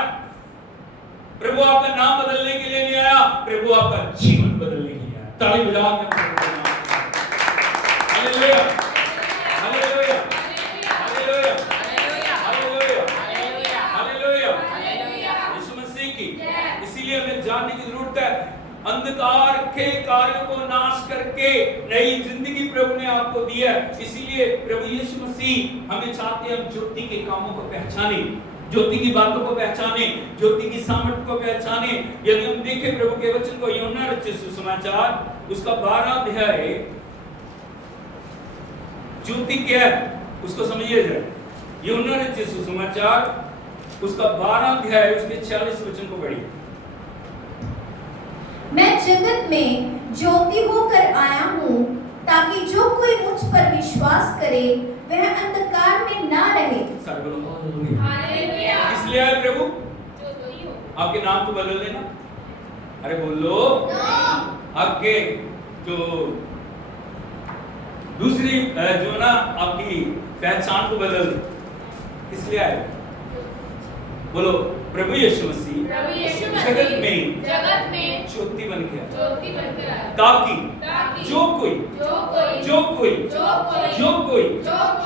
प्रभु आपका नाम बदलने के लिए नहीं आया, प्रभु आपका जीवन बदलने के लिए आया। ताली बजाओ के hallelujah hallelujah hallelujah hallelujah hallelujah. यीशु मसीह की इसीलिए हमें जानने की जरूरत है, अंधकार के कार्यों को नाश करके नई जिंदगी प्रभु ने आपको दी है। इसीलिए प्रभु यीशु मसीह हमें चाहते हैं हम ज्योति के कामों को पहचाने, ज्योति की बातों को पहचाने, ज्योति की सामर्थ्य को पहचाने। यदि हम देखें प्रभु के वचन को, यूहन्ना रचित सुसमाचार उसका 12 अध्याय, ज्योति क्या है उसको समझिए जरा। यूहन्ना रचित सुसमाचार उसका 12 अध्याय उसके 46 वचन को पढ़िए। मैं जगत में ज्योति होकर आया हूँ ताकि जो कोई मुझ पर विश्वास करे वह अंधकार में ना रहे। सारे बोलो हालेलुया। इसलिए आए प्रभु आपके नाम को बदल देना। अरे बोलो आपके जो दूसरी जो ना आपकी पहचान को बदल दे। इसलिए आए बोलो प्रभु यीशु मसीह जगत में ज्योति बन गया ताकि जो कोई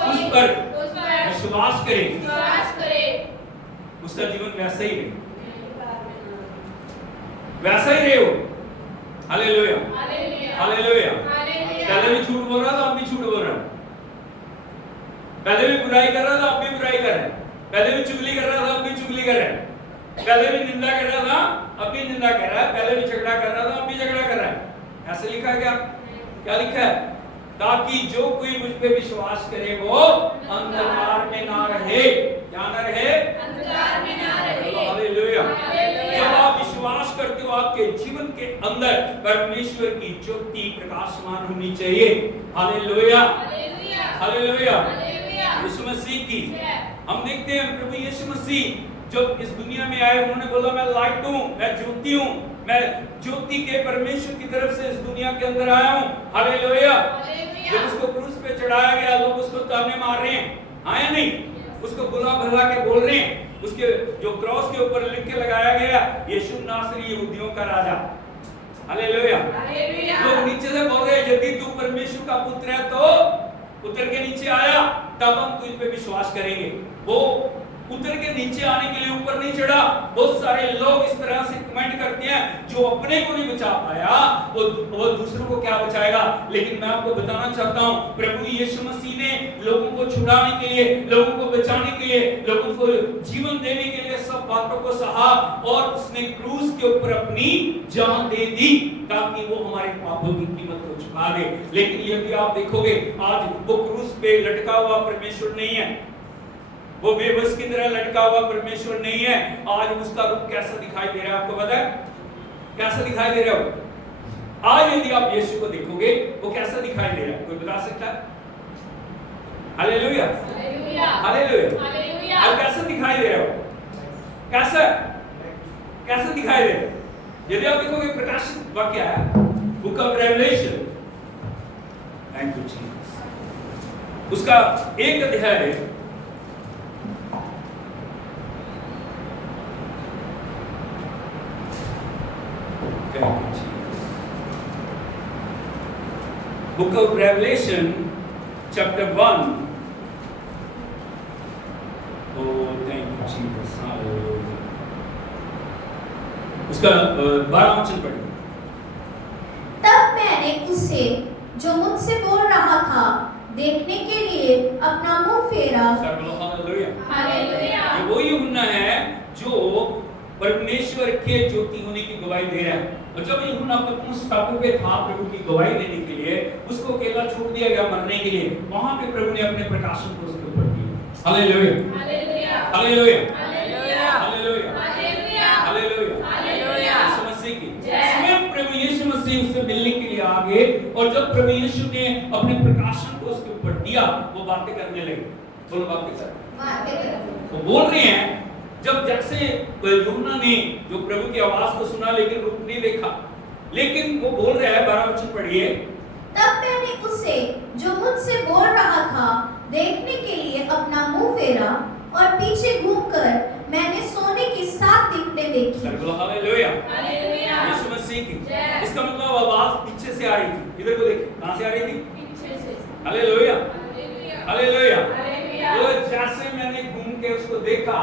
उस पर विश्वास करे उसका जीवन वैसा ही रहे, वैसा ही रहे वो। Hallelujah hallelujah. पहले भी झूठ बोल रहा था, अब भी झूठ बोल रहा है। पहले भी बुराई कर रहा था, अब भी बुराई कर रहा है। पहले भी चुगली कर रहा था, अब भी चुगली कर रहा है। पहले भी निंदा कर रहा था, अब भी निंदा कर रहा है। पहले भी झगड़ा कर रहा था, अब भी झगड़ा कर रहा है। ऐसे लिखा है क्या? क्या लिखा है? ताकि जो कोई मुझ पे विश्वास करे वो अंधकार में ना रहे। क्या ना रहे? अंधकार में ना रहे। हालेलुया। जब आप विश्वास करते हो आपके जीवन के अंदर परमेश्वर की ज्योति प्रकाशमान होनी चाहिए। Hallelujah hallelujah. यीशु मसीह की हम देखते हैं प्रभु यीशु मसीह जब इस दुनिया में आए उन्होंने बोला मैं लाइट हूं, मैं ज्योति हूं, मैं ज्योति के परमेश्वर की तरफ से इस दुनिया के अंदर आया हूं। हालेलुया। जब उसको क्रूस पे चढ़ाया गया लोग उसको ताने मार रहे हैं, आया नहीं, उसको बुला भला के बोल रहे हैं। उसके जो क्रॉस के ऊपर लिख के लगाया गया यीशु नासरी यहूदियों का राजा। हालेलुया। लोग नीचे से बोल रहे हैं यदि तू परमेश्वर का पुत्र है तो उतर के नीचे आया, तब हम तुझ पे विश्वास करेंगे। वो उतर के नीचे आने के लिए ऊपर नहीं चढ़ा। बहुत सारे लोग इस तरह से कमेंट करते हैं, जो अपने को नहीं बचा पाया वो दूसरों को क्या बचाएगा। लेकिन मैं आपको बताना चाहता हूं, प्रभु यीशु मसीह ने लोगों को छुड़ाने के लिए, लोगों को बचाने के लिए, लोगों को जीवन देने के लिए सब बातों को सहा और उसने क्रूस के ऊपर अपनी जान दे दी ताकि वो हमारे पापों की कीमत को चुका दे। लेकिन यदि आप देखोगे, आज वो क्रूस पे लटका हुआ परमेश्वर नहीं है, वो बेबस की तरह लटका हुआ परमेश्वर नहीं है। आज उसका रूप कैसा दिखाई दे रहा है, आपको पता है कैसा दिखाई दे रहा है? आज यदि आप यीशु को देखोगे, वो कैसा दिखाई दे रहा है, कोई बता सकता है? Hallelujah, hallelujah, hallelujah, hallelujah. आज कैसा दिखाई दे रहा है? कैसा कैसा दिखाई दे रहा है? यदि आप देखोगे, प्रकाशित वाक्य है, book of revelation, thank you Jesus, उसका एक अध्याय है, Book of Revelation, chapter 1. Oh, thank you, Jesus. Hallelujah. उसका 12वां वचन पढ़िए। तब मैंने उसे जो मुझसे बोल रहा था देखने के लिए अपना मुंह फेरा। हालेलुया। हालेलुया। ये वो यूहन्ना है जो परमेश्वर के ज्योति होने की गवाही दे रहा है। और जब यूहन्ना पतमस टापू पे था प्रभु की गवाही देने के लिए, उसको अकेला छोड़ दिया गया मरने के लिए। वहां पे प्रभु ने अपने प्रकाशन को उसके ऊपर दिया। Hallelujah, hallelujah, hallelujah, hallelujah, hallelujah, hallelujah, hallelujah, hallelujah. यीशु मसीह की जय। स्वयं प्रभु यीशु मसीह उससे मिलने के लिए आ गए, और जब प्रभु यीशु ने अपने प्रकाशन को उसके ऊपर दिया, वो बातें करने लगे। बोलो बातें कर। वो बोल रहे हैं, जब जैसे यूहन्ना ने जो प्रभु की आवाज को सुना लेकिन रूप नहीं देखा, लेकिन वो बोल रहा है, 12 वचन पढ़िए। तब मैंने उसे जो मुझसे बोल रहा था देखने के लिए अपना मुंह फेरा और पीछे घूमकर मैंने सोने की 7 दीपटें देखी। Hallelujah, hallelujah. यीशु मसीह की। जय। इसका मतलब आवाज पीछे से आ रही थी। इधर को देखिए, कहां से आ रही थी? पीछे से। Hallelujah, hallelujah, hallelujah. हालेलुया। तो जैसे मैंने घूम के उसको देखा,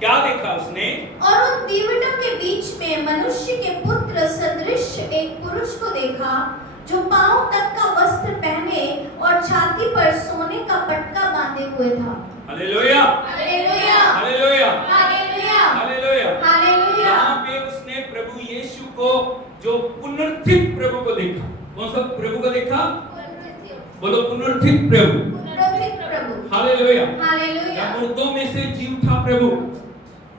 क्या देखा उसने? और उन दीवटों के बीच में मनुष्य के पुत्र सदृश एक पुरुष को देखा, जो पांव तक का वस्त्र पहने और छाती पर सोने का पटका बांधे हुए था। Hallelujah, hallelujah, hallelujah, hallelujah, hallelujah. Hallelujah. यहाँ पे उसने प्रभु यीशु को, जो पुनरुत्थित प्रभु को देखा। कौन सा प्रभु को देखा? बोलो पुनरुत्थित प्रभु। पुनरुत्थित प्रभु। Hallelujah, hallelujah. मुर्दों में से जी उठा प्रभु।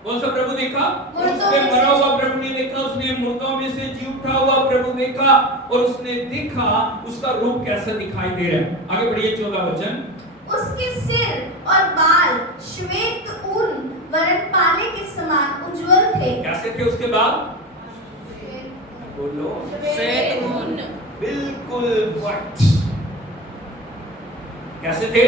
कौन सा प्रभु देखा? उसने मरा हुआ प्रभु नहीं देखा, उसने मुर्दों में से जी उठा हुआ प्रभु देखा, और उसने देखा उसका रूप कैसा दिखाई दे रहा है। आगे बढ़िए, 14 वचन। उसके सिर और बाल श्वेत ऊन वरन पाले के समान उज्जवल थे। कैसे थे उसके बाल? बोलो, श्वेत ऊन। बिल्कुल व्हाइट। कैसे थे?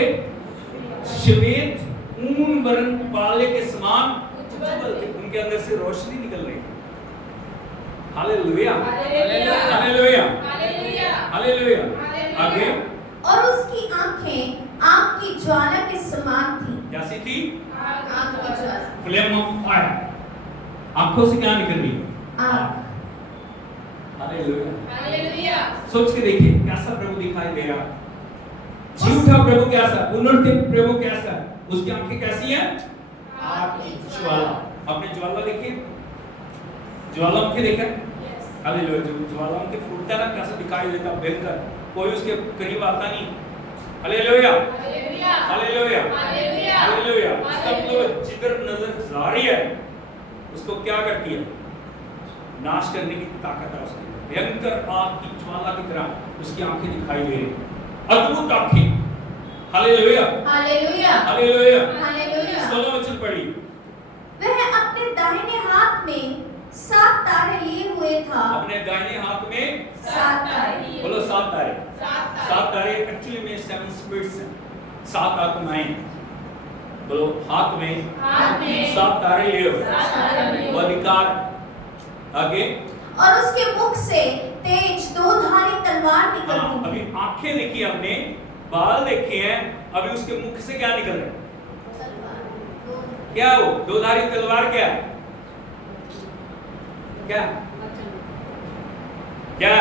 श्वेत ऊन वरन पाले के समान उज्जवल थे। उनके अंदर से रोशनी निकल रही थी। Hallelujah, hallelujah, hallelujah, hallelujah, hallelujah. आगे, और उसकी आंखें आग की ज्वाला के समान थी। कैसी थी? आग की ज्वाला। Flame of fire. आंखों से क्या निकल रही है? आग। हालेलुया। हालेलुया। सोच के देखिए कैसा प्रभु दिखाई दे रहा। जी उठा प्रभु कैसा, पुनरुत्थित प्रभु कैसा, उसकी आंखें कैसी हैं? आग की ज्वाला। आपने ज्वाला देखी? ज्वालामुखी देखा? हालेलुया। जो ज्वालामुखी फूटता है ना, कैसा दिखाई देता, भयंकर, कोई उसके करीब आता नहीं। Hallelujah, hallelujah, hallelujah, hallelujah, hallelujah. इसका मतलब जिधर नजर जा रही है उसको क्या करती है? नाश करने की ताकत है उसकी। भयंकर आग की ज्वाला की तरह उसकी आंखें दिखाई दे रही, अद्भुत आंखें। Hallelujah, hallelujah, hallelujah. हालेलुया। 16 वचन पढ़ी। वह अपने दाहिने हाथ में 7 तारे लिए हुए था। अपने दाहिने हाथ में 7 तारे। बोलो 7 तारे। सात 7 तारे एक्चुअली में 7 स्पिरिट्स हैं, 7 आत्माएं। बोलो हाथ में 7 तारे लिए हो, वो अधिकार। आगे, और उसके मुख से तेज 2-धारी तलवार निकलती थी। अभी आंखें देखी हमने, बाल देखे हैं, अभी उसके मुख से क्या निकल रहा है? तलवार, 2 क्या है वो? दोधारी तलवार क्या है? क्या क्या?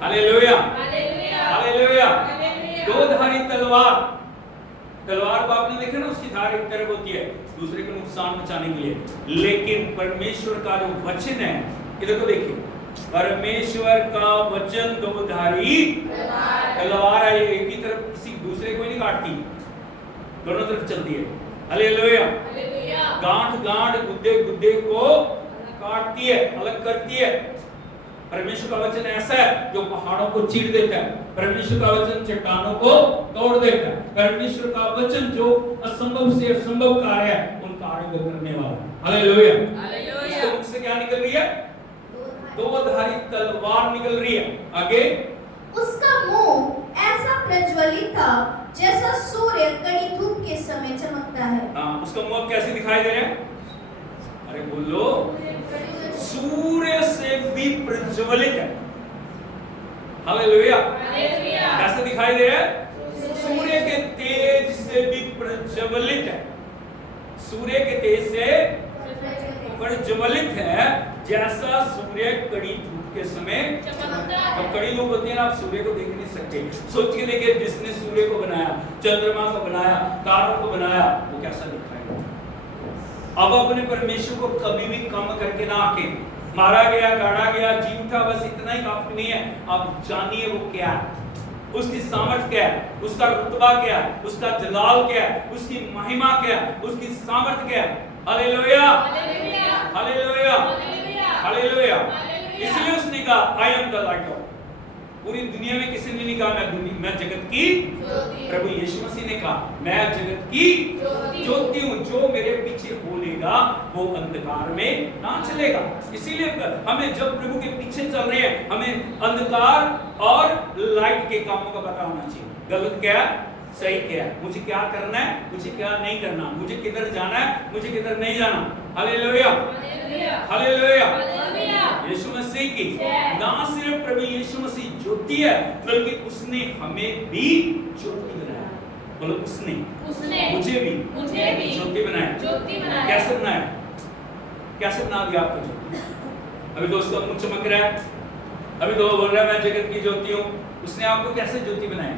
Hallelujah hallelujah hallelujah. हालेलुया। दोधारी तलवार, तलवार को आपने देखा ना, उसकी धार एक तरफ होती है दूसरे को नुकसान पहुंचाने के लिए, लेकिन परमेश्वर का जो वचन है, इधर को देखिए, परमेश्वर का वचन दोधारी तलवार है, एक ही तरफ किसी दूसरे को नहीं काटती, दोनों तरफ चलती है। हालेलुया। हालेलुया। गांठ गांठ गुद्दे गुद्दे को काटती है, अलग करती है। परमेश्वर का वचन ऐसा है जो पहाड़ों को चीर देता है, परमेश्वर का वचन चट्टानों को तोड़ देता है, परमेश्वर का वचन जो असंभव से असंभव कार्य है उन कार्यों को करने वाला है। हालेलुया। हालेलुया। इसके मुख से क्या निकल रही है? दोधारी तलवार निकल रही है। आगे, उसका मुंह ऐसा प्रज्वलित था जैसा सूर्य कड़ी धूप के समय चमकता है। हाँ, उसका मुंह कैसे दिखाई दे रहा है? अरे बोलो, सूर्य से भी प्रज्वलित है। हालेलुया। हालेलुया। कैसे दिखाई दे रहा है? सूर्य के तेज से भी प्रज्वलित है। सूर्य के तेज से प्रज्वलित है, जैसा सूर्य कड़ी धूप के समय चमकता है। जब कड़ी धूप होती है ना, आप सूर्य को देख नहीं सकते। सोच के देखिए, जिसने सूर्य को बनाया, चंद्रमा को बनाया, तारों को बनाया, वो कैसा दिखाएगा? अब अपने परमेश्वर को कभी भी कम करके ना आके, मारा गया, काटा गया, जी उठा, बस इतना ही काफी नहीं है। अब जानिए वो क्या है, उसकी सामर्थ्य क्या है, उसका रुतबा क्या है, उसका जलाल क्या है, उसकी महिमा क्या है, उसकी सामर्थ्य क्या है। Hallelujah hallelujah. Hallelujah hallelujah. Hallelujah. Hallelujah. इसलिए उसने कहा, I am the light of, पूरी दुनिया में किसी ने नहीं कहा मैं जगत की ज्योति। प्रभु यीशु मसीह ने कहा, मैं जगत की ज्योति। ज्योति हूँ, जो मेरे पीछे बोलेगा वो अंधकार में ना चलेगा। इसीलिए हमें जब प्रभु के पीछे चल रहे हैं, हमें अंधकार और लाइट के कामों का पता होना चाहिए। गलत क्या है, सही क्या है, मुझे क्या करना है, मुझे क्या नहीं करना, मुझे किधर जाना है, मुझे किधर नहीं जाना। Hallelujah hallelujah. हालेलुया। हालेलुया। यीशु मसीह की जय। ना सिर्फ प्रभु यीशु मसीह ज्योति है, बल्कि उसने हमें भी ज्योति बनाया। बोलो, उसने मुझे भी ज्योति बनाया। ज्योति बनाया। कैसे बनाया? कैसे बना दिया आपको ज्योति? अभी दोस्तों मुझ चमक रहा है, अभी दो बोल रहा है मैं जगत की ज्योति हूँ, उसने आपको कैसे ज्योति बनाया?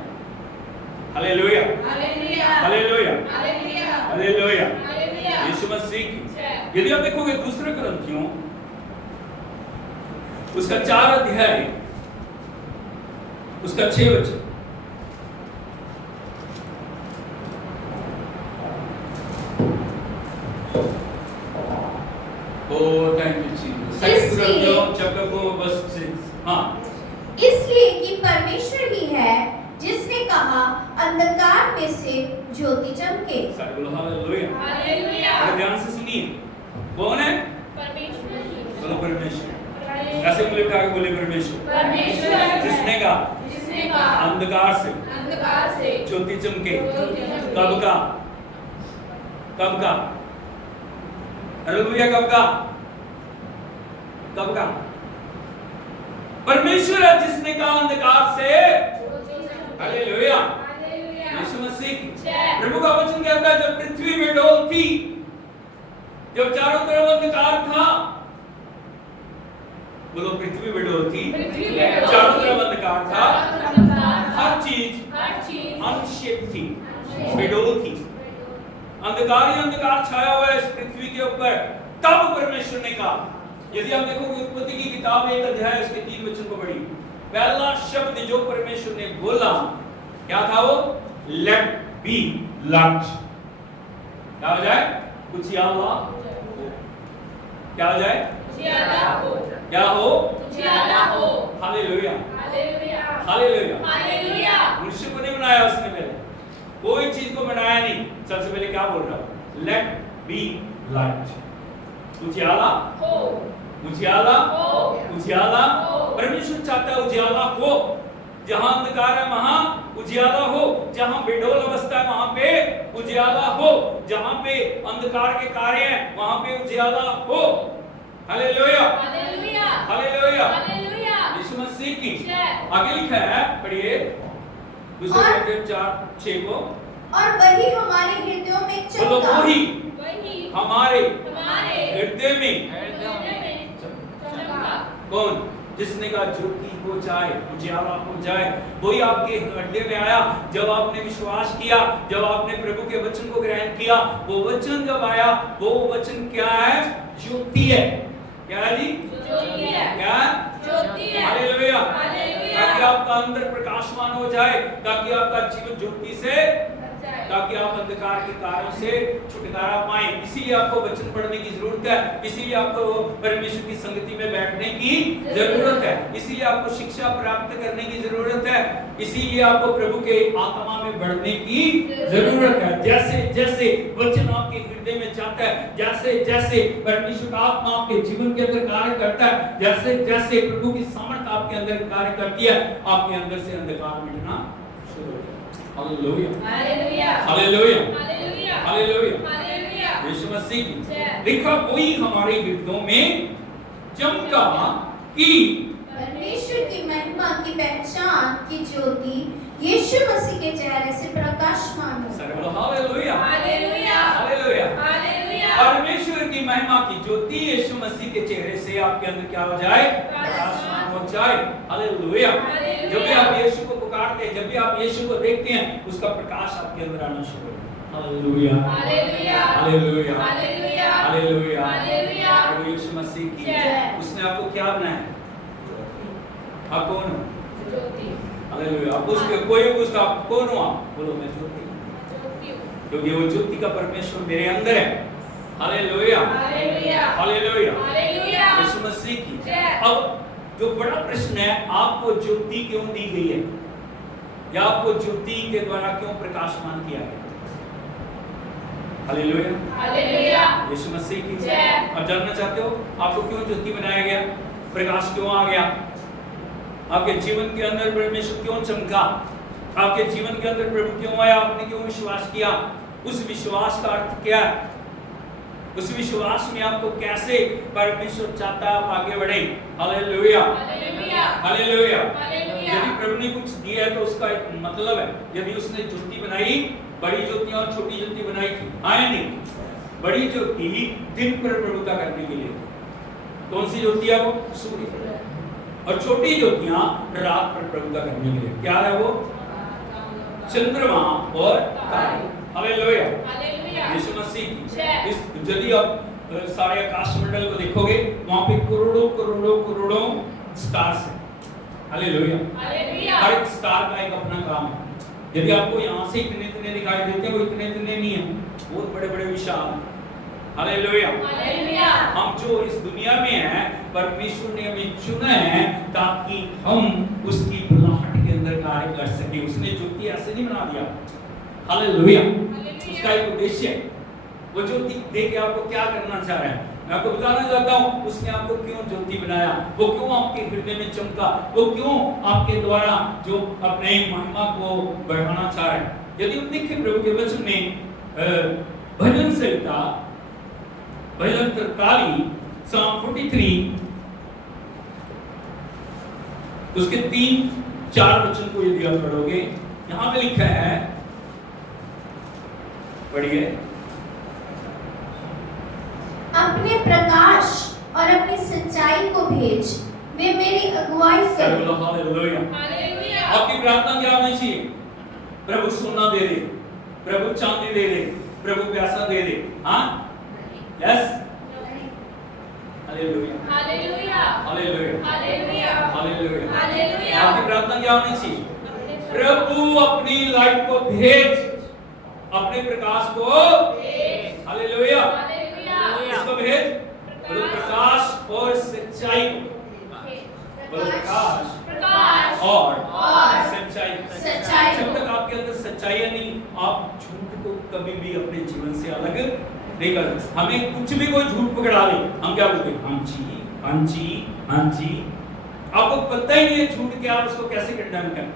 Hallelujah hallelujah. Hallelujah hallelujah. Hallelujah. Hallelujah. यीशु मसीह की। जय। यदि आप देखोगे दूसरे कुरिन्थियों उसका 4 अध्याय उसका 6 वचन, थैंक यू जीसस। सेकंड कुरिन्थियों चैप्टर 4 वर्स 6। हाँ, इसलिए कि परमेश्वर ही है जिसने कहा अंधकार में से ज्योति चमके। सारे बोलो हालेलुया। हालेलुया। बड़े ध्यान से सुनिए, कौन है? परमेश्वर ही। बोलो परमेश्वर। ऐसे बोले उठा के बोले परमेश्वर। परमेश्वर है। जिसने कहा अंधकार से ज्योति चमके। कब का? कब का? हालेलुया। कब का? कब का? परमेश्वर है जिसने कहा अंधकार से। हालेलुया। यीशु मसीह की। जय। प्रभु का वचन कहता है, जब पृथ्वी में डोल थी, जब चारों तरफ अंधकार था, बोलो पृथ्वी में डोल थी, चारों तरफ अंधकार था, हर चीज अनशेप थी, बेडोल थी, अंधकार ही अंधकार छाया हुआ है इस पृथ्वी के ऊपर। तब परमेश्वर ने कहा, यदि आप देखोगे उत्पत्ति की किताब 1 अध्याय उसके 3 वचन को पढ़िए, पहला शब्द जो परमेश्वर ने बोला क्या था? वो लेट बी लाइट। क्या हो जाए? उजियाला हो। क्या हो जाए? क्या हो? Hallelujah hallelujah. मनुष्य को नहीं बनाया उसने, पहले कोई चीज को बनाया नहीं। सबसे पहले क्या बोल रहा हूं? Let be light. उजियाला उजियाला उजियाला। परमेश्वर चाहता है उजियाला हो, जहां अंधकार है वहां उजियाला हो, जहां बेडोल अवस्था है वहां पे उजियाला हो, जहां पे अंधकार के कार्य हैं वहां पे उजियाला हो। Hallelujah hallelujah. यीशु मसीह की। आगे लिखा है, पढ़िए दूसरे 4:6 को। और वही हमारे हृदयों में बोलो चमका। वही हमारे हमारे हृदय में हृदय में चमका। कौन? जिसने कहा ज्योति हो जाए, उजाला हो जाए, वही आपके हृदय में आया जब आपने विश्वास किया, जब आपने प्रभु के वचन को ग्रहण किया। वो वचन जब आया, वो वचन क्या है? ज्योति है। क्या है जी? ज्योति है। क्या? ज्योति है। हालेलुया। हालेलुया। ताकि आपका अंदर प्रकाशमान हो जाए, ताकि आपका जीवन ज्योति से, ताकि आप अंधकार के कारण से छुटकारा पाएं। इसीलिए आपको वचन पढ़ने की जरूरत है, इसीलिए आपको परमेश्वर की संगति में बैठने की जरूरत है, इसीलिए आपको शिक्षा प्राप्त करने की जरूरत है, इसीलिए आपको प्रभु के आत्मा में बढ़ने की जरूरत है। जैसे जैसे वचन आपके हृदय में जाता है, जैसे जैसे परमेश्वर का आत्मा आपके जीवन के अंदर कार्य करता है, जैसे जैसे प्रभु की सामर्थ आपके अंदर कार्य करती है, आपके अंदर से अंधकार मिटना शुरू हो जाता है। Hallelujah, hallelujah, hallelujah, hallelujah, hallelujah. Hallelujah. यीशु मसीह की जय। देखा, वही हमारे हृदयों में चमका कि परमेश्वर की महिमा की पहचान की ज्योति यीशु मसीह के चेहरे से प्रकाशमान हो। सर्व हालेलुया, हालेलुया, हालेलुया। हालेलुया। परमेश्वर की महिमा की ज्योति यीशु मसीह के चेहरे से आपके अंदर क्या हो जाए? प्रकाशमान हो जाए। हालेलुया। हालेलुया। जब भी आप यीशु को पुकारते हैं, जब भी आप यीशु को देखते हैं, उसका प्रकाश आपके अंदर आना शुरू हो जाता है। Hallelujah, hallelujah, hallelujah, hallelujah, hallelujah. Hallelujah. प्रभु यीशु मसीह की जय। उसने आपको क्या बनाया? आप कौन हो? ज्योति। हालेलुया। आप उसके कोई पूछता आप कौन हो? आप बोलो मैं ज्योति हूं, ज्योति हूँ। क्योंकि वो ज्योति का परमेश्वर मेरे अंदर है। Hallelujah, hallelujah, hallelujah. हालेलुया। यीशु मसीह की जय। अब जो बड़ा प्रश्न है, आपको ज्योति क्यों दी गई है, या आपको ज्योति के द्वारा क्यों प्रकाशमान किया गया? Hallelujah, hallelujah. यीशु मसीह की जय। आप जानना चाहते हो आपको क्यों ज्योति बनाया गया? प्रकाश क्यों आ गया? आपके जीवन के अंदर परमेश्वर क्यों चमका? आपके जीवन के अंदर प्रभु क्यों आया? आपने क्यों विश्वास किया? उस विश्वास का अर्थ क्या है? उस विश्वास में आपको कैसे परमेश्वर चाहता है आप आगे बढ़े? Hallelujah, hallelujah, hallelujah. हालेलुया। यदि प्रभु ने कुछ दिया है तो उसका एक मतलब है। यदि उसने ज्योति बनाई, बड़ी ज्योतियां और छोटी ज्योति बनाई थी, आए नहीं? बड़ी ज्योति दिन पर प्रभुता करने के लिए, कौन सी ज्योति है वो? सूर्य। और छोटी ज्योतियां रात पर प्रभुता करने के लिए, क्या है वो? चंद्रमा और तारे। Hallelujah, hallelujah. यीशु मसीह की जय। इस यदि आप सारे आकाश मंडल को देखोगे, वहां पे करोड़ों करोड़ों करोड़ों स्टार्स हैं। हालेलुया। हालेलुया। हर एक स्टार का एक अपना काम है। यदि आपको यहाँ से इतने इतने दिखाई देते हैं, वो इतने इतने नहीं है, बहुत बड़े बड़े विशाल हैं। हालेलुया। हालेलुया। हम जो इस दुनिया में हैं, परमेश्वर ने हमें चुना है ताकि हम उसकी बुलाहट के अंदर कार्य कर सके। उसने ज्योति ऐसे नहीं बना दिया। हालेलुया। उसका एक उद्देश्य है। वो ज्योति दे के आपको क्या करना चाह रहा है, मैं आपको बताना चाहता हूँ। उसने आपको क्यों ज्योति बनाया, वो क्यों आपके हृदय में चमका, वो क्यों आपके द्वारा जो अपने महिमा को बढ़ाना चाह रहा है। यदि हम देखें प्रभु के वचन में भजन संहिता भजन 43 Psalm 43 उसके 3-4 वचन को यदि आप पढ़ोगे, यहां पे लिखा है, पढ़िए। अपने प्रकाश और अपनी सच्चाई को भेज, वे मेरी अगुवाई करें। हालेलुया। हालेलुया। आपकी प्रार्थना क्या होनी चाहिए? प्रभु सोना दे दे, प्रभु चांदी दे दे, प्रभु पैसा दे दे। हाँ, yes, hallelujah, hallelujah. Hallelujah, hallelujah. Hallelujah. Hallelujah. आपकी प्रार्थना क्या होनी चाहिए? प्रभु अपनी लाइट को भेज, अपने प्रकाश को भेज। Hallelujah, hallelujah. इसको भेज, प्रकाश और सच्चाई को, प्रकाश प्रकाश और और सच्चाई जब को। तक आपके अंदर सच्चाई है नहीं, आप झूठ को कभी भी अपने जीवन से अलग नहीं कर सकते। हमें कुछ भी कोई झूठ पकड़ा दे, हम क्या बोलते हैं? हाँ जी, हाँ जी, हाँ जी। आपको पता ही नहीं है झूठ क्या, उसको कैसे कंडेम करना।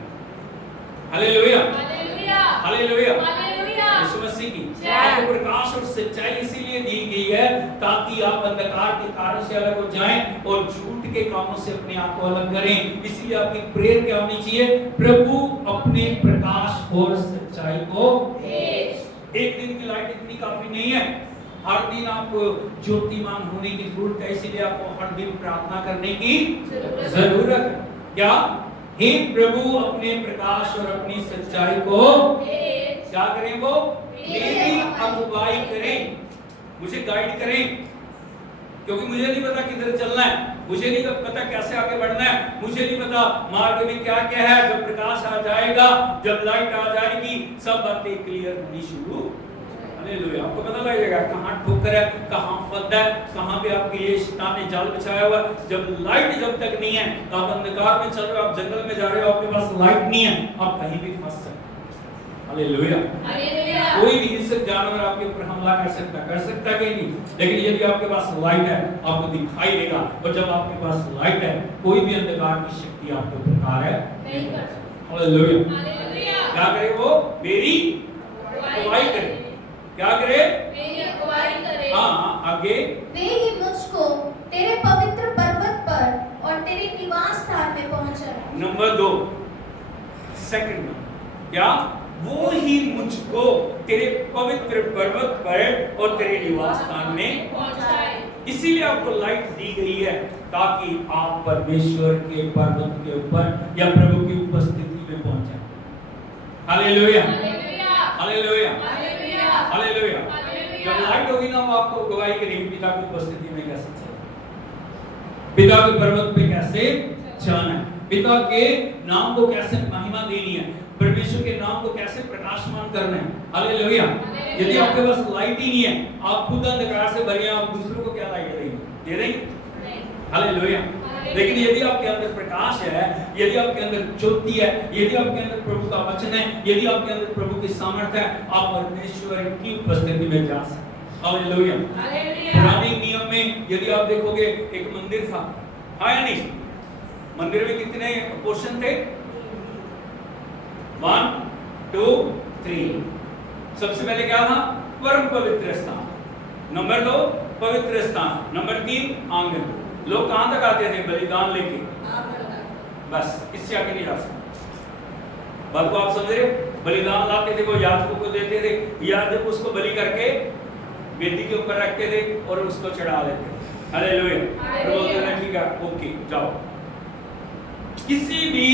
Hallelujah, hallelujah. हालेलुया। हालेलुया। यीशु मसीह की जय। आपको प्रकाश और सच्चाई इसीलिए दी गई है ताकि आप अंधकार के कारण से अलग हो जाएं और झूठ के कामों से अपने आप को अलग करें। इसीलिए आपकी प्रेयर क्या होनी चाहिए? प्रभु अपने प्रकाश और सच्चाई को भेज। एक दिन की लाइट इतनी काफी नहीं है। हर दिन आपको ज्योतिमान होने की जरूरत है, इसीलिए आपको हर दिन प्रार्थना करने की जरूरत है। क्या? हे प्रभु अपने प्रकाश और अपनी सच्चाई को क्या करें? वो मेरी अगुवाई करें, मुझे गाइड करें, क्योंकि मुझे नहीं पता किधर चलना है, मुझे नहीं पता कैसे आगे बढ़ना है, मुझे नहीं पता मार्ग में क्या क्या है। जब प्रकाश आ जाएगा, जब लाइट आ जाएगी, सब बातें क्लियर होनी शुरू। हालेलुया। आपको पता लगेगा कहाँ ठोकर है, कहाँ फंदा है, कहाँ पे आपके लिए शैतान ने जाल बिछाया हुआ है। जब लाइट जब तक नहीं है, आप अंधकार में चल रहे हो, आप जंगल में जा रहे हो, आपके पास लाइट नहीं है, आप कहीं भी फंस सकते हैं। हालेलुया। कोई भी हिंसक जानवर आपके ऊपर हमला कर सकता कि नहीं, लेकिन यदि आपके पास लाइट है, आपको दिखाई देगा। और जब आपके पास लाइट है, कोई भी अंधकार की शक्ति आपके ऊपर कार्य नहीं कर सकती। हालेलुया। क्या करे? वो मेरी अगुवाई करे। क्या करे? मेरी अगुवाई करे। हाँ, आगे। वे ही मुझको तेरे पवित्र पर्वत पर और तेरे निवास स्थान में पहुंचाए। नंबर 2, सेकंड क्या? वो ही मुझको तेरे पवित्र पर्वत पर और तेरे निवास स्थान में पहुंचाए। इसीलिए आपको लाइट दी गई है, ताकि आप परमेश्वर के पर्वत के ऊपर या प्रभु की उपस्थिति में पहुंच जाए। Hallelujah, hallelujah, hallelujah. जब लाइट होगी ना, वो आपको गवाही करेगी पिता की उपस्थिति में कैसे चलना, पिता के पर्वत पे कैसे जाना है, पिता के नाम को कैसे महिमा देनी है, परमेश्वर के नाम को कैसे प्रकाशमान करना है। हालेलुया। यदि आपके पास लाइट ही नहीं है, आप खुद अंधकार से भरे हैं, आप दूसरों को क्या लाइट देंगे? दे देंगे? हालेलुया। लेकिन यदि आपके अंदर प्रकाश है, यदि आपके अंदर ज्योति है, यदि आपके अंदर प्रभु का वचन है, यदि आपके अंदर प्रभु की सामर्थ्य है, आप परमेश्वर की उपस्थिति में जा सकते हैं। हालेलुया। पुराने नियम में यदि आप देखोगे, एक मंदिर था, हाँ या नहीं? मंदिर में कितने पोर्शन थे? 1 2 3। सबसे पहले क्या था? परम पवित्र स्थान। नंबर 2 पवित्र स्थान। नंबर 3 आंगन। लोग कहां तक आते थे? बलिदान लेके, बस, इससे आगे नहीं जा सकते। बात को आप समझ रहे हो? बलिदान लाते थे, वो याजकों को देते थे, याजक उसको बलि करके वेदी के ऊपर रखते थे और उसको चढ़ा देते थे। हालेलुया। बोलते थे ठीक है, ओके, जाओ। किसी भी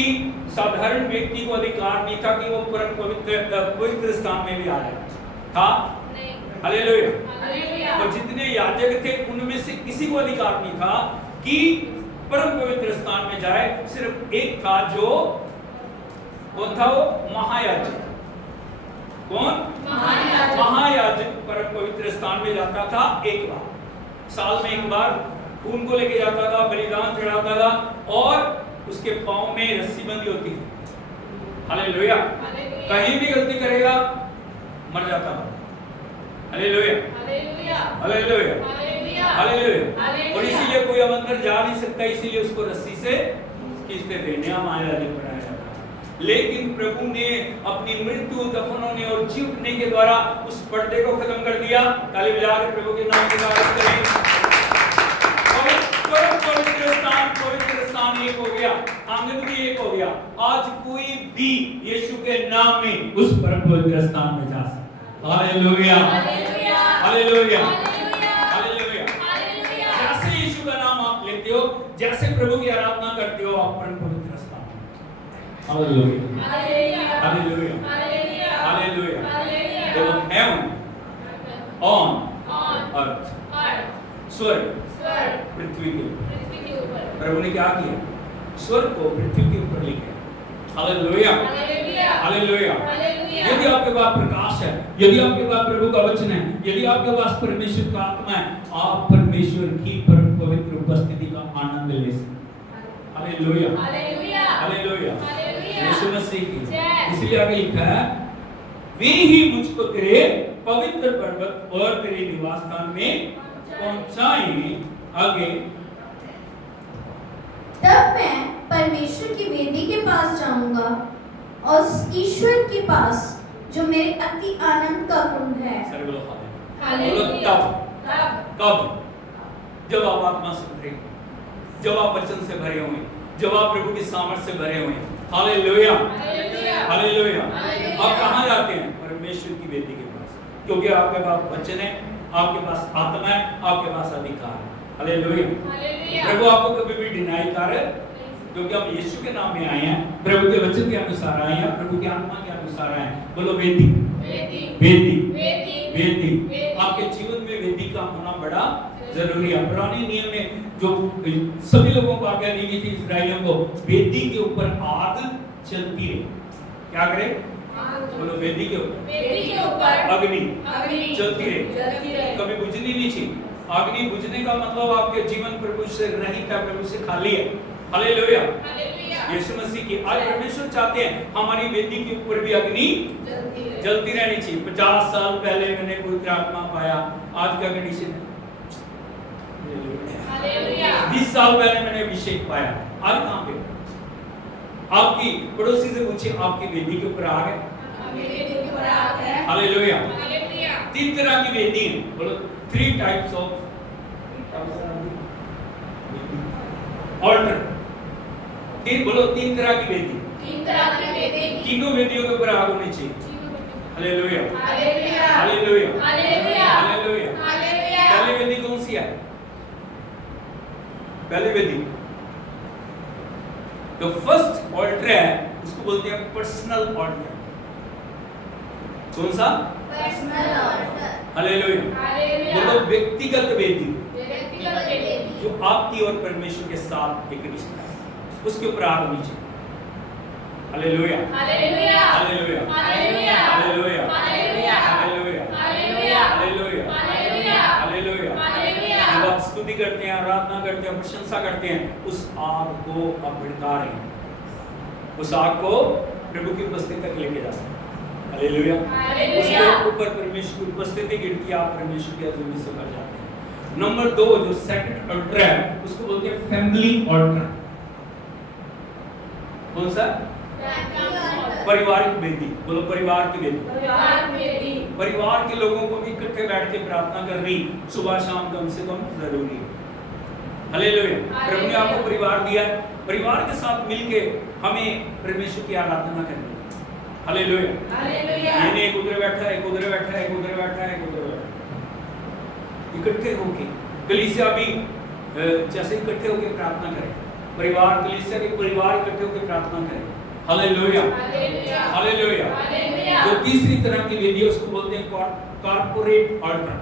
साधारण व्यक्ति को अधिकार नहीं था कि वो परम पवित्र स्थान में भी आ जाए, था? हालेलुया। और जितने याजक थे, उनमें से किसी को अधिकार नहीं था कि परम पवित्र स्थान में जाए। सिर्फ एक था, जो कौन था? वो महायाजक। कौन? महायाजक परम पवित्र स्थान में जाता था एक बार, साल में एक बार, खून को लेके जाता था, बलिदान चढ़ाता था, और उसके पांव में रस्सी बंधी होती थी। हालेलुया। कहीं भी गलती करेगा, मर जाता था। Hallelujah, hallelujah, hallelujah. और इसीलिए कोई अब अंदर जा नहीं सकता, इसीलिए उसको रस्सी से खींचते थे, नया महायाजक बनाया जाता था। लेकिन प्रभु ने अपनी मृत्यु, दफन होने और जी उठने के द्वारा उस पर्दे को खत्म कर दिया। ताली बजा के प्रभु के नाम की तारीफ करें। पवित्र स्थान एक हो गया, आंगन भी एक हो गया। आज कोई भी यीशु के नाम में उस परम पवित्र स्थान में जा सकता है। Hallelujah, hallelujah, hallelujah. जैसे यीशु का नाम आप लेते हो, जैसे प्रभु की आराधना करते हो, आप परम पवित्र स्थान में। Hallelujah, hallelujah, hallelujah. देखो, हेवन, ऑन अर्थ, स्वर्ग पृथ्वी के ऊपर। प्रभु ने क्या किया? स्वर्ग को पृथ्वी के ऊपर लेके। Hallelujah, hallelujah. यदि आपके पास प्रकाश है, यदि आपके पास प्रभु का वचन है, यदि आपके पास परमेश्वर का आत्मा है, आप परमेश्वर की परम पवित्र उपस्थिति का आनंद ले सकते। हालेलुया, हालेलुया, यीशु मसीह की। इसलिए आगे लिखा है, वे ही मुझको तेरे पवित्र पर्वत और तेरे निवास स्थान में पहुंचाएं। आगे, तब मैं परमेश्वर की वेदी के पास जाऊंगा और ईश्वर के पास, जो मेरे अति आनंद का कुंड है। हालेलुया। कब? जब आप आत्मा से भरे, जब आप वचन से भरे हुए, जब आप प्रभु की सामर्थ से भरे हुए। Hallelujah, hallelujah. आप कहाँ जाते हैं? परमेश्वर की वेदी के पास, क्योंकि आपके पास वचन है, आपके पास आत्मा है, आपके पास अधिकार है। हालेलुया। हालेलुया। प्रभु आपको कभी भी डिनाई करे, क्योंकि हम यीशु के नाम में आए हैं, प्रभु के वचन के अनुसार आए हैं, प्रभु की आत्मा के अनुसार आए हैं। बोलो वेदी, वेदी, वेदी, वेदी, वेदी। वेदी। आपके जीवन में वेदी का होना बड़ा जरूरी है। पुराने नियम में जो सभी लोगों को आज्ञा दी गई थी, इस्राएलियों को, वेदी के ऊपर आग चलती रहे। क्या करे? बोलो वेदी के ऊपर, वेदी के ऊपर अग्नि अग्नि चलती रहे, जलती रहे। कभी बुझनी नहीं चाहिए। अग्नि बुझने का मतलब आपके जीवन प्रभु से रहित है, प्रभु से खाली है। हालेलुया। हालेलुया। यीशु मसीह की आज परमेश्वर चाहते हैं हमारी वेदी के ऊपर भी अग्नि जलती रहे। जलती रहनी चाहिए। 50 साल पहले मैंने पवित्र आत्मा पाया, आज क्या कंडीशन है? हालेलुया। 20 साल पहले मैंने अभिषेक पाया, आज कहां पे? आपकी पड़ोसी से पूछिए, आपकी वेदी के ऊपर आ गए? वेदी के ऊपर आ गए। हालेलुया। हालेलुया। 3 तरह की वेदी है। बोलो 3 टाइप्स ऑफ ऑल्टर। बोलो 3 तरह की वेदी। 3 तरह की वेदी। तीनों वेदियों के ऊपर आग होनी चाहिए। Hallelujah. Hallelujah. Hallelujah. Hallelujah. Hallelujah. Hallelujah. पहली वेदी कौन सी है? पहली वेदी जो फर्स्ट ऑल्टर है उसको बोलते हैं पर्सनल ऑल्टर। कौन सा? Personal altar. हालेलुया। हालेलुया। बोलो व्यक्तिगत वेदी, व्यक्तिगत वेदी। जो आपकी और परमेश्वर के साथ एक रिश्ता है, उसके ऊपर आग होनी चाहिए। Hallelujah. Hallelujah. Hallelujah. Hallelujah. Hallelujah. Hallelujah. Hallelujah. Hallelujah. Hallelujah. Hallelujah. Hallelujah. Hallelujah. जब आप स्तुति करते हैं, आराधना करते हैं, प्रशंसा करते हैं, उस आग को आप भड़का रहे हैं, उस आग को प्रभु की उपस्थिति तक लेके जा सकते हैं। हालेलुया। हालेलुया। उसके ऊपर परमेश्वर की उपस्थिति गिरती है, आप परमेश्वर की अज़ीमी से भर जाते हैं। नंबर 2 जो सेकंड ऑल्टर है उसको बोलते हैं फैमिली ऑल्टर। कौन सा? पारिवारिक वेदी। बोलो परिवार की वेदी। परिवार वेदी। परिवार के लोगों को भी इकट्ठे बैठ के प्रार्थना करनी सुबह शाम कम से कम जरूरी है। हालेलुया। प्रभु ने आपको परिवार दिया है, परिवार के साथ मिलके हमें परमेश्वर की आराधना करनी है। हालेलुया। हालेलुया। ये नहीं एक उधर बैठा है, एक उधर बैठा है, एक उधर बैठा है, एक उधर बैठा है। इकट्ठे होके कलीसिया भी जैसे इकट्ठे होके प्रार्थना करें, परिवार कलीसिया के परिवार इकट्ठे होके प्रार्थना करें। हालेलुया। हालेलुया। हालेलुया। हालेलुया। जो तीसरी तरह की वेदी है उसको बोलते हैं कॉर्पोरेट ऑल्टर।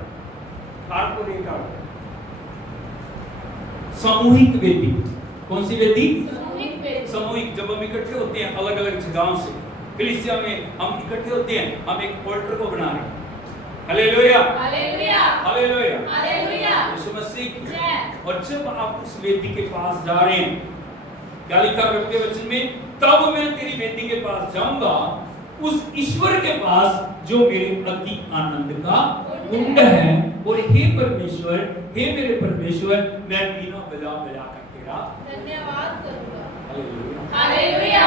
कॉर्पोरेट ऑल्टर, सामूहिक वेदी। कौन सी वेदी? सामूहिक वेदी। सामूहिक, जब हम इकट्ठे होते हैं अलग अलग जगहों से, कलीसिया में हम इकट्ठे होते हैं, हम एक ऑल्टर को बना रहे हैं। हालेलुया। हालेलुया। हालेलुया। हालेलुया। यीशु मसीह की। जय। और जब आप उस वेदी के पास जा रहे हैं, क्या लिखा प्रभु के वचन में? तब मैं तेरी वेदी के पास जाऊंगा, उस ईश्वर के पास जो मेरे अति आनंद का कुंड है। और हे परमेश्वर, हे मेरे परमेश्वर, मैं बीना बजा बजा कर तेरा धन्यवाद करूंगा। हालेलुया। हालेलुया।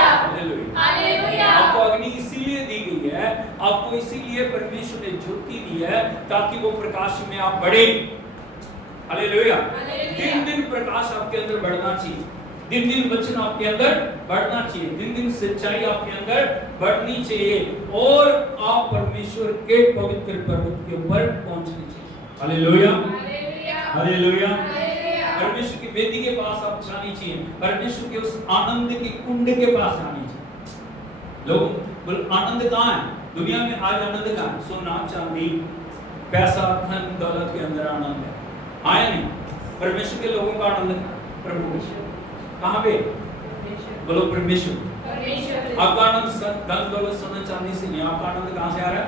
हालेलुया। हालेलुया। आपको अग्नि इसीलिए दी गई है, आपको इसीलिए परमेश्वर ने ज्योति दी है, ताकि वो प्रकाश में आप बढ़े। हालेलुया। हालेलुया। दिन दिन प्रकाश आपके अंदर बढ़ना चाहिए, दिन दिन वचन आपके अंदर बढ़ना चाहिए, दिन दिन सच्चाई आपके अंदर बढ़नी चाहिए, और आप परमेश्वर के पवित्र पर्वत के ऊपर पहुंचने चाहिए। हालेलुया। हालेलुया। हालेलुया। हालेलुया। परमेश्वर की वेदी के पास आप जानी चाहिए, परमेश्वर के उस आनंद के कुंड के पास जानी चाहिए। लोग बोल आनंद कहाँ है? दुनिया में आज आनंद कहाँ है? सोना चांदी पैसा धन दौलत के अंदर आनंद है, आया नहीं। परमेश्वर के लोगों का आनंद कहाँ? प्रभु कहाँ पे? बोलो परमेश्वर। परमेश्वर। आपका आनंद धन दौलत सोना चांदी से नहीं, आपका आनंद कहाँ से आ रहा है?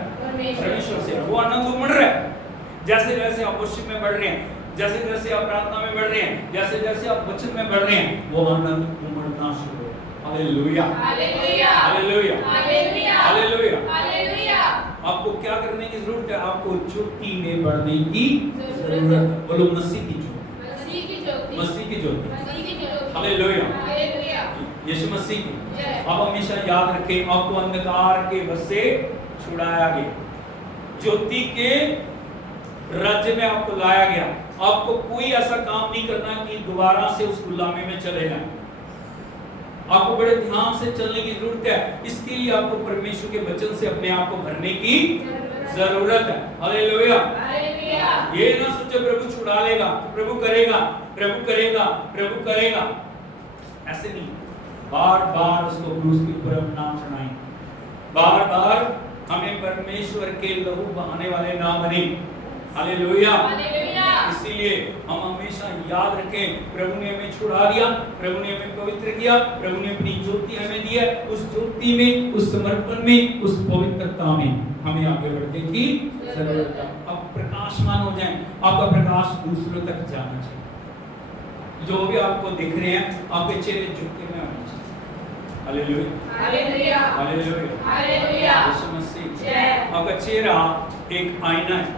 परमेश्वर से। वो आनंद उमड़ रहा है जैसे जैसे आप वर्शिप में बढ़ रहे हैं, जैसे जैसे आप प्रार्थना में बढ़ रहे हैं, जैसे जैसे आप वचन में बढ़ रहे हैं, वो आनंद उमड़ना शुरू हो। Hallelujah. Hallelujah. Hallelujah. Hallelujah. Hallelujah. Hallelujah. आपको क्या करने की जरूरत है? आपको ज्योति में बढ़ने की जरूरत है। बोलो मसीह की ज्योति। मसीह की ज्योति। मसीह की ज्योति। मसीह की ज्योति। हालेलुया। हालेलुया। यीशु मसीह की। जय। आप हमेशा याद रखें, आपको अंधकार के बस से छुड़ाया गया, ज्योति के राज्य में आपको लाया गया। आपको कोई ऐसा काम नहीं करना कि दोबारा से उस गुलामी में चले जाएं। आपको बड़े ध्यान से चलने की जरूरत है। इसके लिए आपको परमेश्वर के वचन से अपने आप को भरने की जरूरत है। हालेलुया। हालेलुया। ये ना सोचो प्रभु छुड़ा लेगा, प्रभु करेगा, प्रभु करेगा, प्रभु करेगा, ऐसे नहीं। बार बार उसको क्रूस के ऊपर हम नाम सुनाएं, बार बार हमें परमेश्वर के लहू बहाने वाले ना बने। हालेलुया। इसीलिए हम हमेशा याद रखें, प्रभु ने हमें छुड़ा दिया, प्रभु ने हमें पवित्र किया, प्रभु ने अपनी ज्योति हमें दी है। उस ज्योति में, उस समर्पण में, उस पवित्रता में हमें आगे बढ़ने की जरूरत है। अब प्रकाशमान हो जाएं, आपका प्रकाश दूसरों तक जाना चाहिए। जो भी आपको दिख रहे हैं, आपके चेहरे झुके में आने चाहिए। Hallelujah, hallelujah, hallelujah, hallelujah. यीशु मसीह। आपका चेहरा एक आईना है,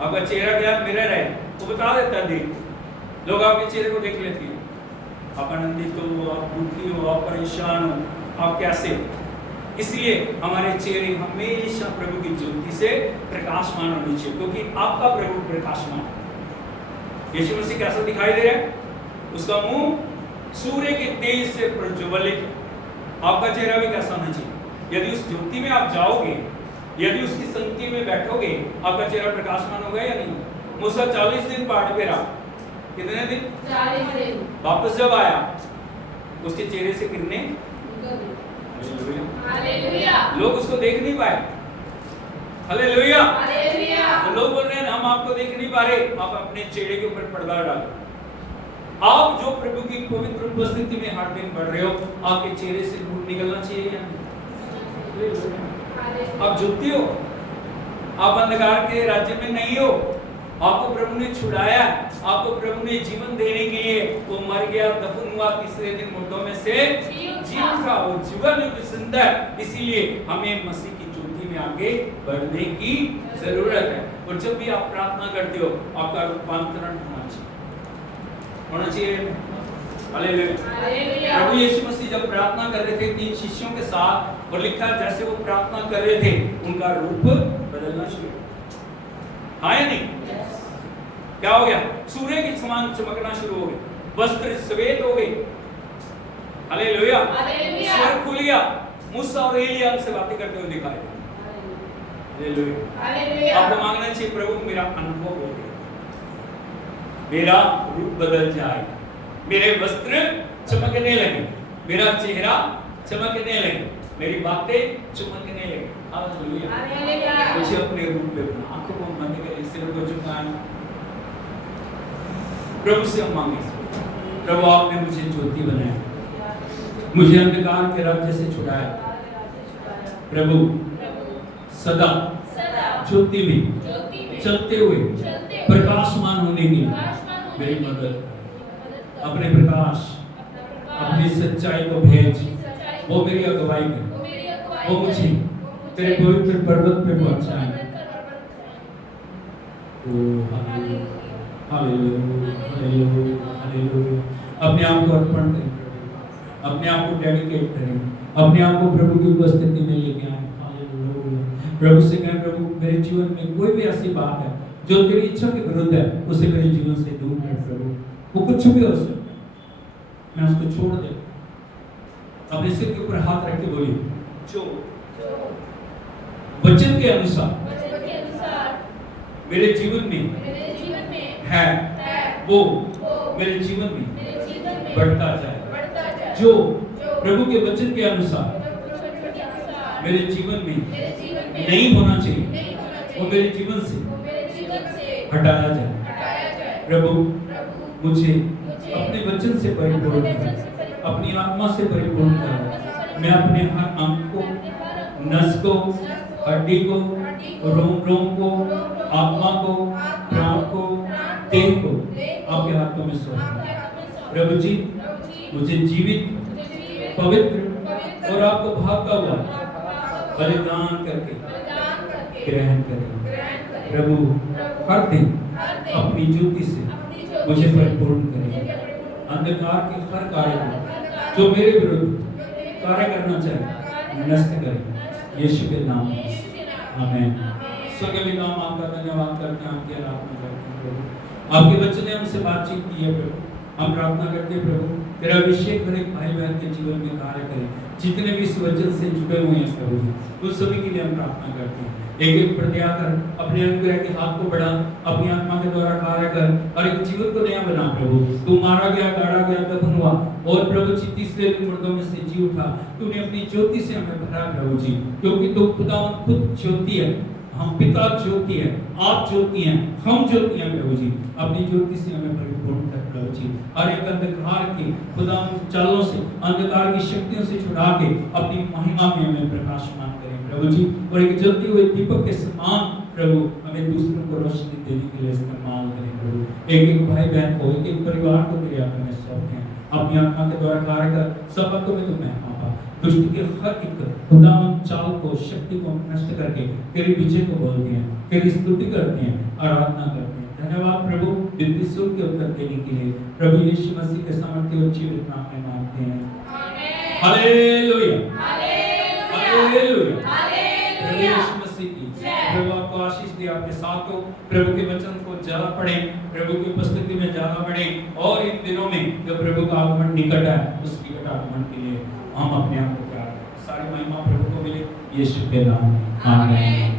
आपका चेहरा क्या मिरर है, वो बता देता है। देख लोग आपके चेहरे को देख लेते हैं, आप आनंदित हो, आप दुखी हो, आप परेशान हो, आप कैसे हो। इसलिए हमारे चेहरे हमेशा प्रभु की ज्योति से प्रकाशमान होने चाहिए, क्योंकि आपका प्रभु प्रकाशमान है। यीशु मसीह कैसा दिखाई दे रहा है? उसका मुंह सूर्य के तेज से प्रज्वलित। आपका चेहरा भी कैसा होना चाहिए? यदि उस ज्योति में आप जाओगे, यदि उसकी संगति में बैठोगे, आपका चेहरा प्रकाशमान होगा या नहीं? मूसा 40 दिन पहाड़ पे रहा। कितने दिन? 40 दिन। वापस जब आया, उसके चेहरे से किरणें, हालेलुया। लोग उसको देख नहीं पाए। हालेलुया। हालेलुया। तो लोग बोल रहे हैं हम आपको देख नहीं पा रहे। आप अपने चेहरे के ऊपर पर्दा डालो। आप जो प्रभु की पवित्र उपस्थिति में हर दिन बढ़ रहे हो, आपके चेहरे से नूर निकलना चाहिए या नहीं? आप ज्योति हो, आप अंधकार के राज्य में नहीं हो। आपको प्रभु ने छुड़ाया, आपको प्रभु ने जीवन देने के लिए, वो मर गया, दफन हुआ, तीसरे दिन मुर्दों में से जीवन का, वो जीवन युग जिंदा है। इसीलिए हमें मसीह की ज्योति में आगे बढ़ने की जरूरत है। और जब भी आप प्रार्थना करते हो, आपका रूपांतरण होना चाहिए। हालेलुया। प्रभु यीशु मसीह जब प्रार्थना कर रहे थे 3 शिष्यों के साथ, और लिखा जैसे वो प्रार्थना कर रहे थे, उनका रूप बदलना शुरू हुआ। हाँ या नहीं? क्या हो गया? सूर्य के समान चमकना शुरू हो गए, वस्त्र श्वेत हो गए। हालेलुया। स्वर्ग खुल गया, मूसा और एलिया से बातें करते हुए दिखाई दे। हालेलुया। आपको मांगना चाहिए, प्रभु मेरा अनुभव हो गया, मेरा रूप बदल जाए, मेरे वस्त्र चमकने लगे, मेरा चेहरा चमकने लगे, मेरी बातें चमकने लगे। हालेलुया। मुझे अपने रूप में बना, आंखों को बंद करें, सिर को झुकाएं, प्रभु से हम मांगे, प्रभु आपने मुझे ज्योति बनाया, मुझे अंधकार के राज्य से छुड़ाया। प्रभु सदा ज्योति में चलते हुए प्रकाशमान होने की मेरी मदद, अपने प्रकाश, अपनी सच्चाई को भेज, वो मेरी अगुवाई कर, वो मुझे तेरे पवित्र पर्वत पे पहुंचाए। Hallelujah, hallelujah, hallelujah. अपने आप को अर्पण करें, अपने आप को डेडिकेट करें, अपने आप को प्रभु की उपस्थिति में लेके आए। हालेलुया। प्रभु से कहें, प्रभु मेरे जीवन में कोई भी ऐसी बात है जो तेरी इच्छा के विरुद्ध है, उसे मेरे जीवन से दूर कर प्रभु। वो कुछ भी हो सकता है, मैं उसको छोड़ दे। अपने सिर के ऊपर हाथ रख के बोलिए, जो वचन के अनुसार मेरे जीवन में है, वो मेरे जीवन में बढ़ता जाए। जो प्रभु के वचन के अनुसार मेरे जीवन में नहीं होना चाहिए, वो मेरे जीवन से हटाया जाए। प्रभु मुझे अपने वचन से परिपूर्ण कर, अपनी आत्मा से परिपूर्ण कर। मैं अपने हर अंग को, नस को, हड्डी को, रोम को, आत्मा को, प्राण को, देह को आपके हाथों में सौंपता। प्रभु जी मुझे जीवित, पवित्र और आपको भागता हुआ बलिदान करके ग्रहण करें। प्रभु हर दिन अपनी ज्योति से मुझे परिपूर्ण करें। अंधकार के हर कार्य को जो मेरे विरुद्ध कार्य करना चाहे, नष्ट करें यीशु के नाम में। आमीन। स्वर्गीय पिता, हम आपका धन्यवाद करते हैं, आपकी आराधना करते हैं प्रभु। आपके बच्चे ने हमसे बातचीत की है प्रभु, हम प्रार्थना करते हैं प्रभु तेरा अभिषेक हर एक भाई बहन के जीवन में कार्य करे, जितने भी इस वचन से जुड़े हुए हैं प्रभु जी, उन सभी के लिए हम प्रार्थना करते हैं। एक एक प्रत्या कर, अपने अनुग्रह के हाथ को बढ़ा, अपनी आत्मा के द्वारा कार्य कर और एक जीवन को नया बना प्रभु। तू मारा गया, गाड़ा गया, दफन हुआ और प्रभु जी तीसरे दिन मुर्दों में से जी उठा। तूने अपनी ज्योति से हमें भरा प्रभु जी, क्योंकि तू खुदावंद खुद ज्योति है, हम पिता ज्योति है, आप ज्योति हैं, हम ज्योति हैं प्रभु जी। अपनी ज्योति से हमें परिपूर्ण कर प्रभु जी। हर एक अंधकार के खुदा चालों से, अंधकार की शक्तियों से छुड़ा के अपनी महिमा में हमें प्रकाशमान करें प्रभु जी। और एक जलते हुए दीपक के समान प्रभु हमें दूसरों को रोशनी देने के लिए इस्तेमाल करें प्रभु। एक एक भाई बहन को, एक एक परिवार को तेरे हाथ में सौंपते हैं। अपनी आत्मा के द्वारा कार्य कर, सब बातों में तुम्हें आपा दुष्ट के हर एक खुदावंद चाल को, शक्ति को नष्ट करके तेरी विजय को बोलते हैं, तेरी स्तुति करते हैं, आराधना करते हैं। धन्यवाद प्रभु विनती सुन के उत्तर देने के लिए। प्रभु यीशु मसीह के सामर्थ्य और जीवित नाम में मांगते हैं, आमेन। Hallelujah, hallelujah. प्रभु यीशु मसीह की प्रभु आपको आशीष दे, आपके साथ हो। प्रभु के वचन को ज्यादा पढ़ें, प्रभु की उपस्थिति में ज्यादा बढ़ें और इन दिनों में जब प्रभु का आगमन निकट है, उस निकट आगमन के लिए हम अपने आप को तैयार करें। सारी महिमा प्रभु को मिले, यीशु के नाम में आमीन।